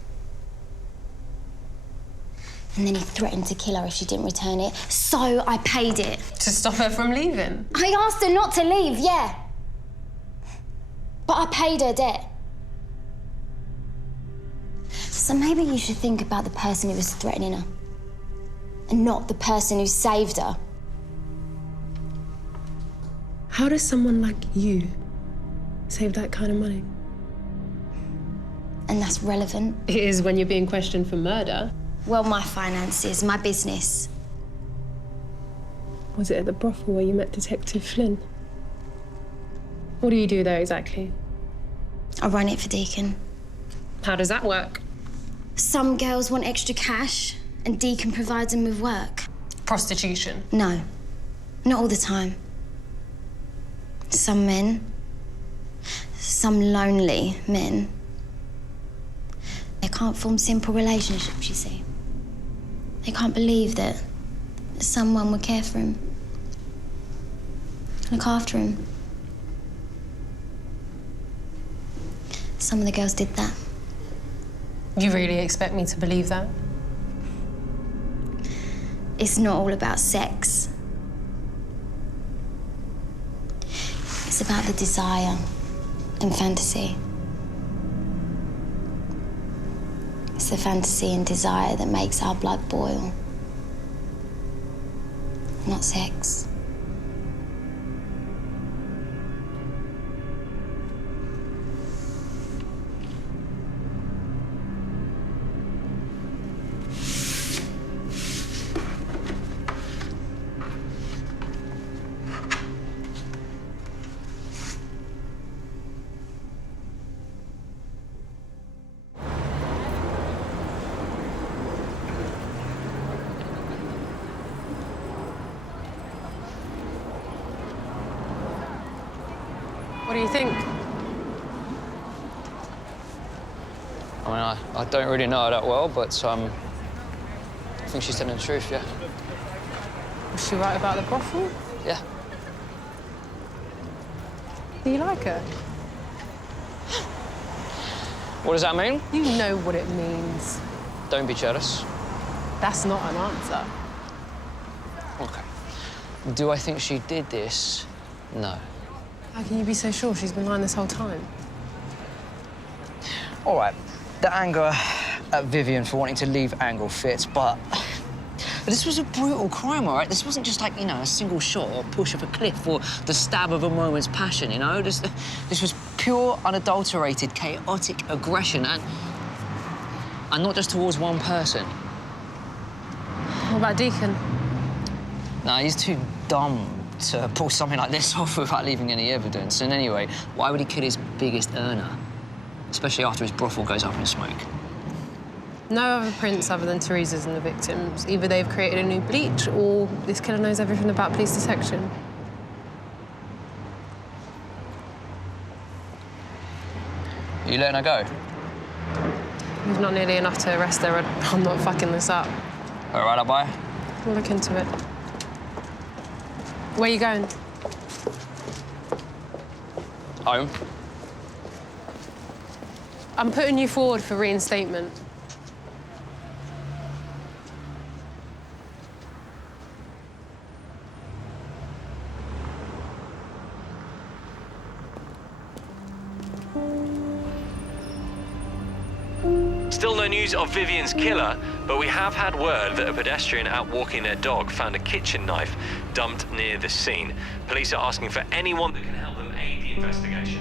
And then he threatened to kill her if she didn't return it, so I paid it. To stop her from leaving? I asked her not to leave, yeah. But I paid her debt. So maybe you should think about the person who was threatening her, and not the person who saved her. How does someone like you save that kind of money? And that's relevant. It is when you're being questioned for murder. Well, my finances, my business. Was it at the brothel where you met Detective Flynn? What do you do there exactly? I run it for Deacon. How does that work? Some girls want extra cash, and Deacon provides them with work. Prostitution? No, not all the time. Some men, some lonely men, they can't form simple relationships, you see. They can't believe that someone would care for him, look after him. Some of the girls did that. You really expect me to believe that? It's not all about sex. It's about the desire and fantasy. It's the fantasy and desire that makes our blood boil, not sex. What do you think? I mean, I don't really know her that well, but I think she's telling the truth, yeah. Was she right about the brothel? Yeah. Do you like her? What does that mean? You know what it means. Don't be jealous. That's not an answer. Okay. Do I think she did this? No. How can you be so sure she's been lying this whole time? All right, the anger at Vivian for wanting to leave Angle fits, but this was a brutal crime, all right? This wasn't just like, you know, a single shot or push off a cliff or the stab of a moment's passion, you know? This was pure, unadulterated, chaotic aggression, and not just towards one person. What about Deacon? No, he's too dumb to pull something like this off without leaving any evidence. And anyway, why would he kill his biggest earner? Especially after his brothel goes up in smoke. No other prints other than Theresa's and the victims. Either they've created a new bleach or this killer knows everything about police detection. You letting her go? We've not nearly enough to arrest her. I'm not fucking this up. All right, I'll buy. We'll look into it. Where are you going? Home. I'm putting you forward for reinstatement. Still no news of Vivian's killer, but we have had word that a pedestrian out walking their dog found a kitchen knife dumped near the scene. Police are asking for anyone that can help them aid the investigation.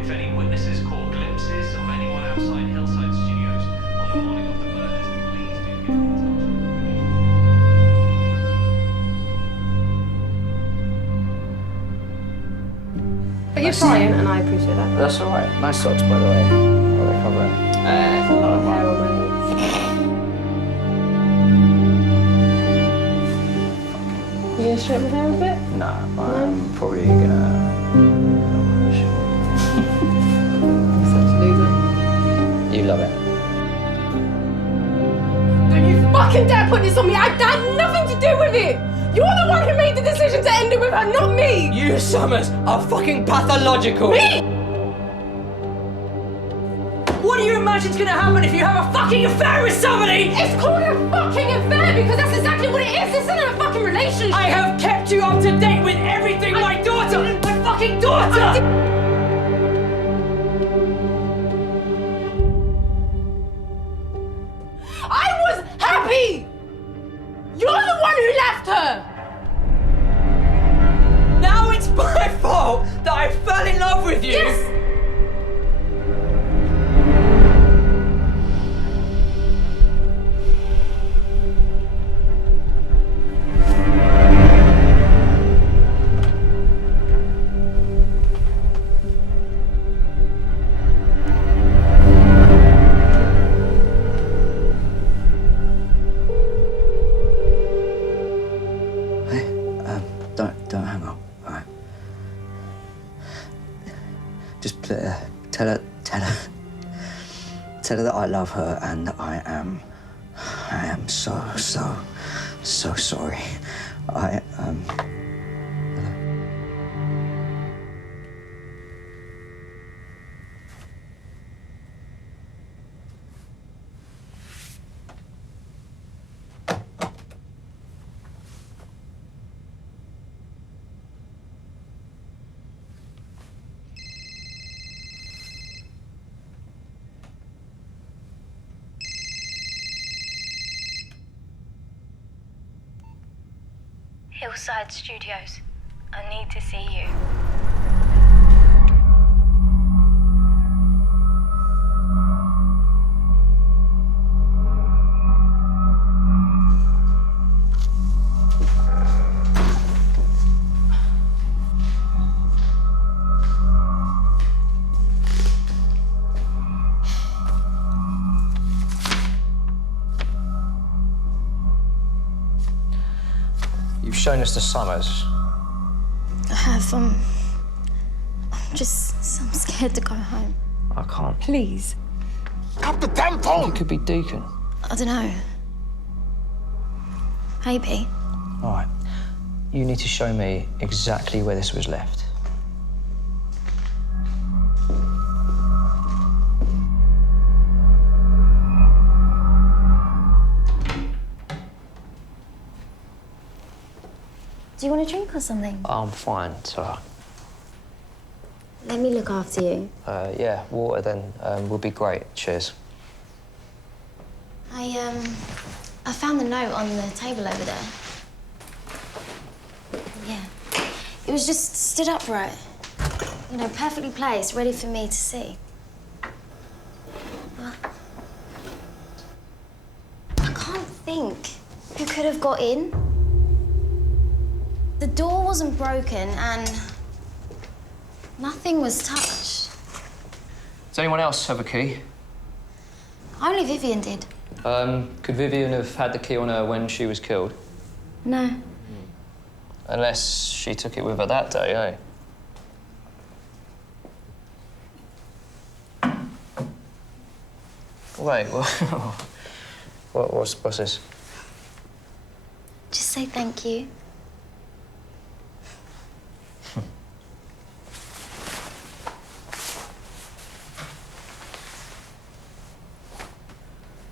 If any witnesses caught glimpses of anyone outside Hillside Studios on the morning of the murders, then please do get in touch. But you're trying, and I appreciate that. That's all right. Nice socks, by the way. How they cover it? A lot of hair on my legs. You gonna straighten my hair a bit? No, I'm probably gonna... Such a loser. You love it. Don't you fucking dare put this on me! I had nothing to do with it! You're the one who made the decision to end it with her, not me! You, Summers, are fucking pathological! Me? What do you imagine's gonna happen if you have a fucking affair with somebody? It's called a fucking affair because that's exactly what it is. This isn't a fucking relationship. I have kept you up to date with everything, my daughter! My fucking daughter! I was happy! You're the one who left her! Now it's my fault that I fell in love with you! Yes! Don't hang up, all right? Just tell her that I love her and that I am so sorry. Hillside Studios. I need to see you. You've shown us the Summers. I have, I'm scared to go home. I can't. Please. Cut the damn phone! You could be Deacon. I don't know. Maybe. All right. You need to show me exactly where this was left. Do you want a drink or something? I'm fine, so. Let me look after you. Yeah, water then would be great. Cheers. I found the note on the table over there. Yeah. It was just stood upright. You know, perfectly placed, ready for me to see. Well, I can't think who could have got in. The door wasn't broken and nothing was touched. Does anyone else have a key? Only Vivian did. Could Vivian have had the key on her when she was killed? No. Unless she took it with her that day, eh? Wait, what's this? Just say thank you.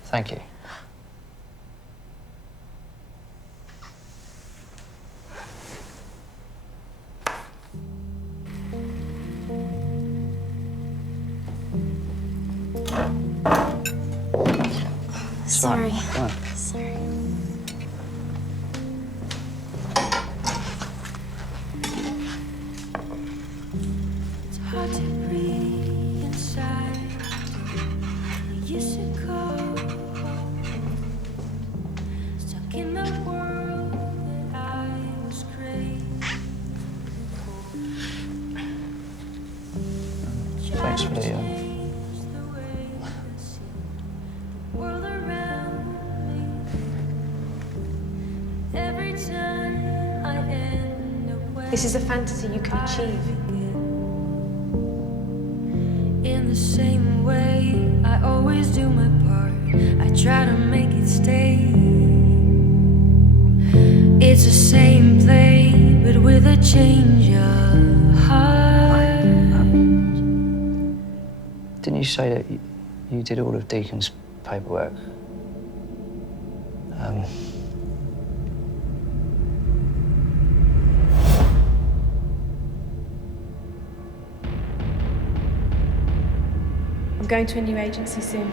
Thank you. Sorry. Come on. Sorry. It's hard to breathe inside. You should go. Stuck in the world that I was crazy for. Thanks for the World around me. Every time I end away. This is a fantasy you can achieve. In the same way, I always do my part. I try to make it stay. It's the same play, but with a change of heart. Didn't you say that you did all of Deacon's paperwork? I'm going to a new agency soon.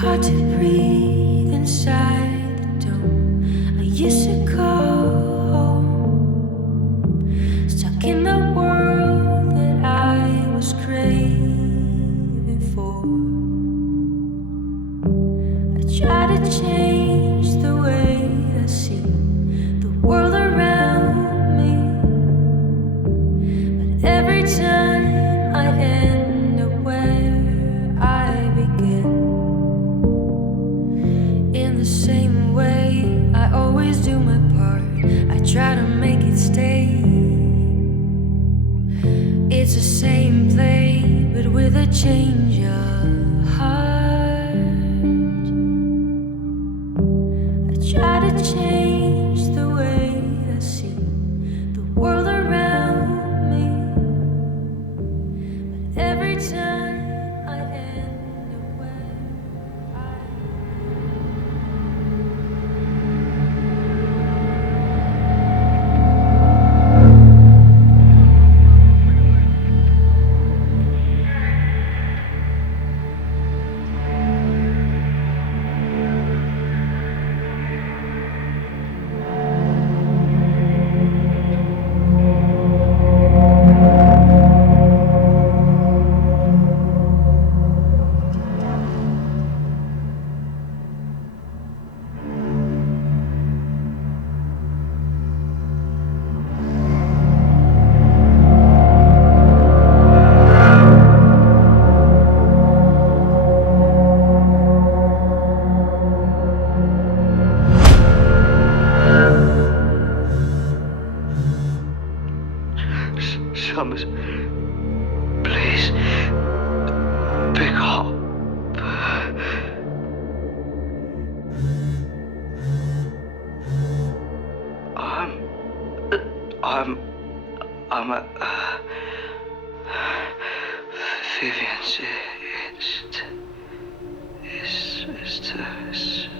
Hard to breathe inside the dome. I used to call home. Stuck in the world that I was craving for. I try to change the way I see the world around me, but every time I end up where I began. In the same way, I always do my part. I try to make it stay. It's the same play, but with a change of heart. I try to change the way I see the world around me, but every time I end up where Vivian, it's Theresa.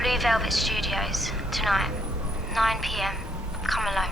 Blue Velvet Studios, tonight, 9 p.m. Come alone.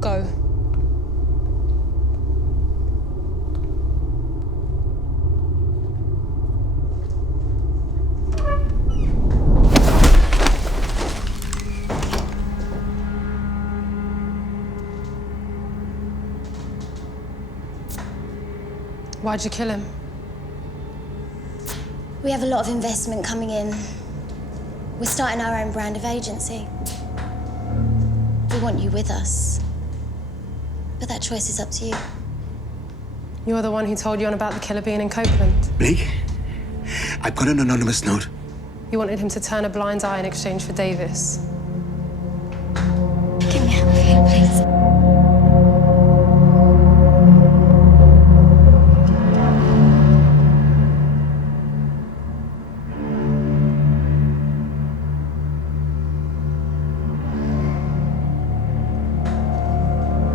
Go. Why'd you kill him? We have a lot of investment coming in. We're starting our own brand of agency. We want you with us. But that choice is up to you. You're the one who told Jon about the killer being in Copeland. Blake, I've got an anonymous note. You wanted him to turn a blind eye in exchange for Davis. Get me out of here, please.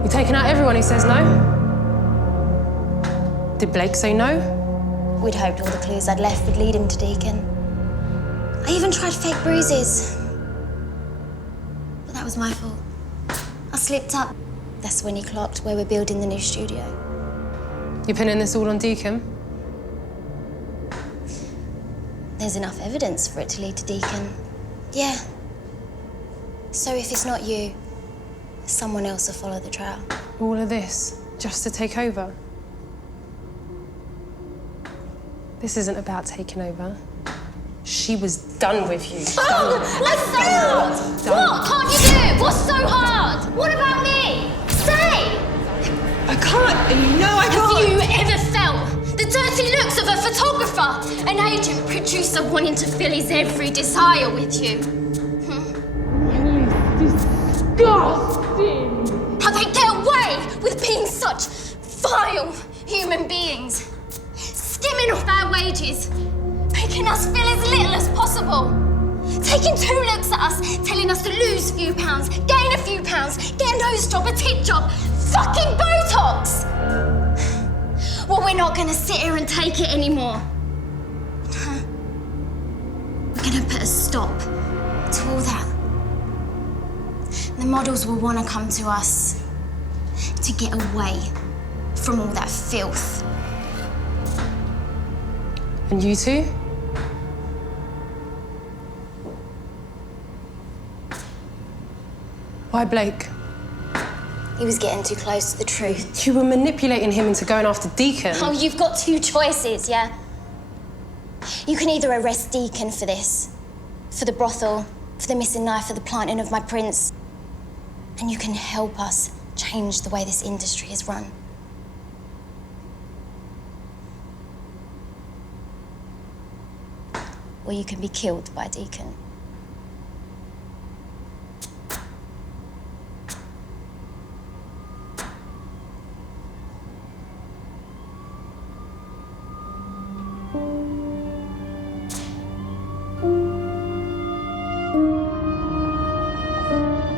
You taking out everyone who says no? Did Blake say no? We'd hoped all the clues I'd left would lead him to Deacon. I even tried fake bruises. But that was my fault. I slipped up. That's when he clocked where we're building the new studio. You're pinning this all on Deacon? There's enough evidence for it to lead to Deacon. Yeah. So if it's not you, someone else will follow the trail. All of this just to take over? This isn't about taking over. She was done with you. Oh, what's so hard? What can't you do? What's so hard? What about me? Say! I can't, and you know I can't. Have you ever felt the dirty looks of a photographer? An agent producer wanting to fill his every desire with you? Disgusting! How they get away with being such vile human beings. Skimming off our wages, making us feel as little as possible. Taking 2 looks at us, telling us to lose a few pounds, gain a few pounds, get a nose job, a tit job, fucking Botox! Well, we're not gonna sit here and take it anymore. We're gonna put a stop to all that. The models will wanna come to us to get away from all that filth. And you two? Why Blake? He was getting too close to the truth. You were manipulating him into going after Deacon. Oh, you've got 2 choices, yeah? You can either arrest Deacon for this, for the brothel, for the missing knife, for the planting of my prince, and you can help us change the way this industry is run. Or you can be killed by Deacon.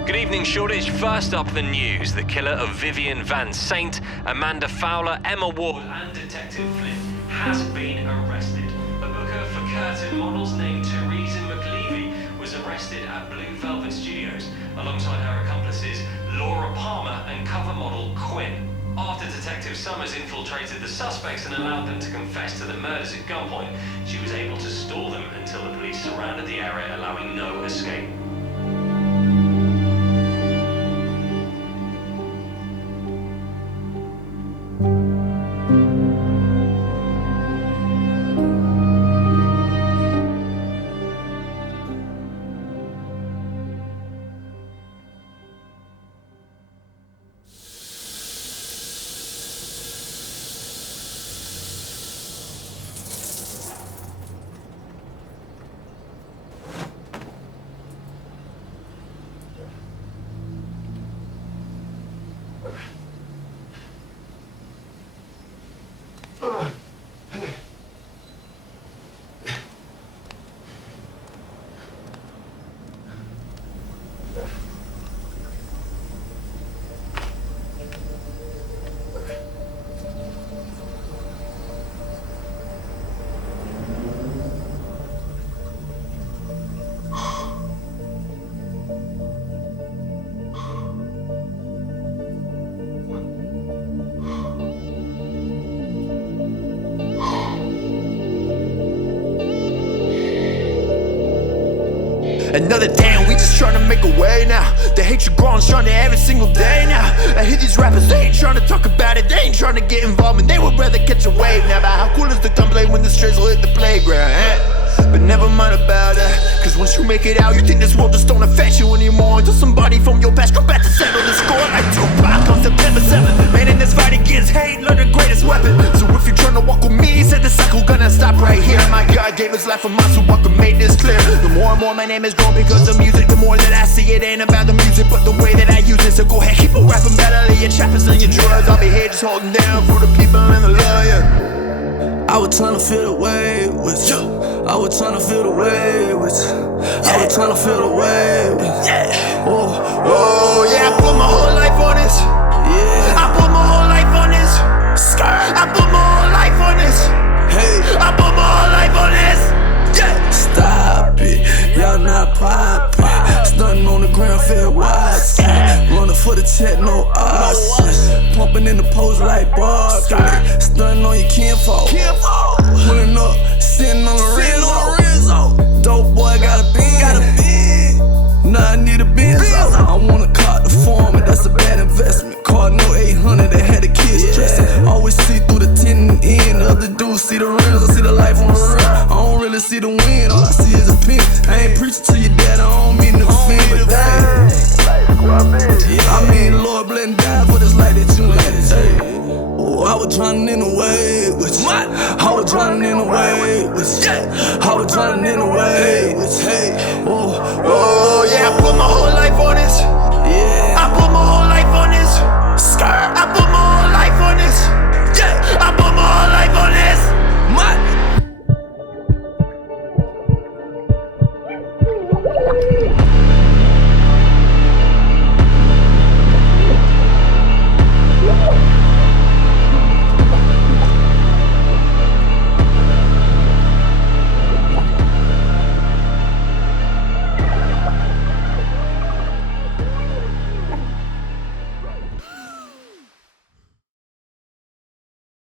Good evening, Shoreditch. First up, the news. The killer of Vivian Van Saint, Amanda Fowler, Emma Ward, and Detective Flynn has been arrested. A booker for curtain models named Theresa McLeavy was arrested at Blue Velvet Studios, alongside her accomplices Laura Palmer and cover model Quinn. After Detective Summers infiltrated the suspects and allowed them to confess to the murders at gunpoint, she was able to stall them until the police surrounded the area, allowing no escape. Another day and we just tryna make a way now. The hatred growing stronger every single day now. I hear these rappers, they ain't tryna talk about it, they ain't tryna get involved, and they would rather catch a wave now. About how cool is the gunplay when the strays will hit the playground, eh? But never mind about that, Cause once you make it out, you think this world just don't affect you anymore. Until somebody from your past come back to settle the score. Like Tupac on September 7th. Man, in this fight against hate, learn the greatest weapon. So if you're trying to walk with me, said the cycle gonna stop right here. My God gave his life for mine, so I can make this clear. The more and more my name is grown because of music, the more that I see it ain't about the music, but the way that I use it. So go ahead, keep on rapping better, your trappers and your drugs. I'll be here just holding down for the people and the love, yeah. I was trying to feel the way with you. I was trying to feel the way with you. I was trying to feel the way with you. Oh, yeah, I put my whole life on this. Yeah. I put my whole life on this. I put my whole life on this. Hey, I put my whole life on this. Yeah. Stop it, y'all not poppin'. Stuntin' on the ground, fair wise. Running for the check, no odds. Pumping in the post like bars. Stuntin' on your kinfolk. Pulling up, sitting on the Rizzo. Dope boy got a bin. Now I need a Benz. I wanna cop the farm, and that's a bad investment. Car no 800, they had the kids stressing. Always see through the tin and in. The other dudes see the rims, I see the life on the rim. I don't really see the win, all I see is a pin. I ain't preaching to your dad, I don't mean to offend, but damn. I mean, Lord bless and die for this life that you in. Oh, I was trying in the way with you. I was trying in the way with you. I was trying in the way with you. Oh, yeah, I put my whole life on this.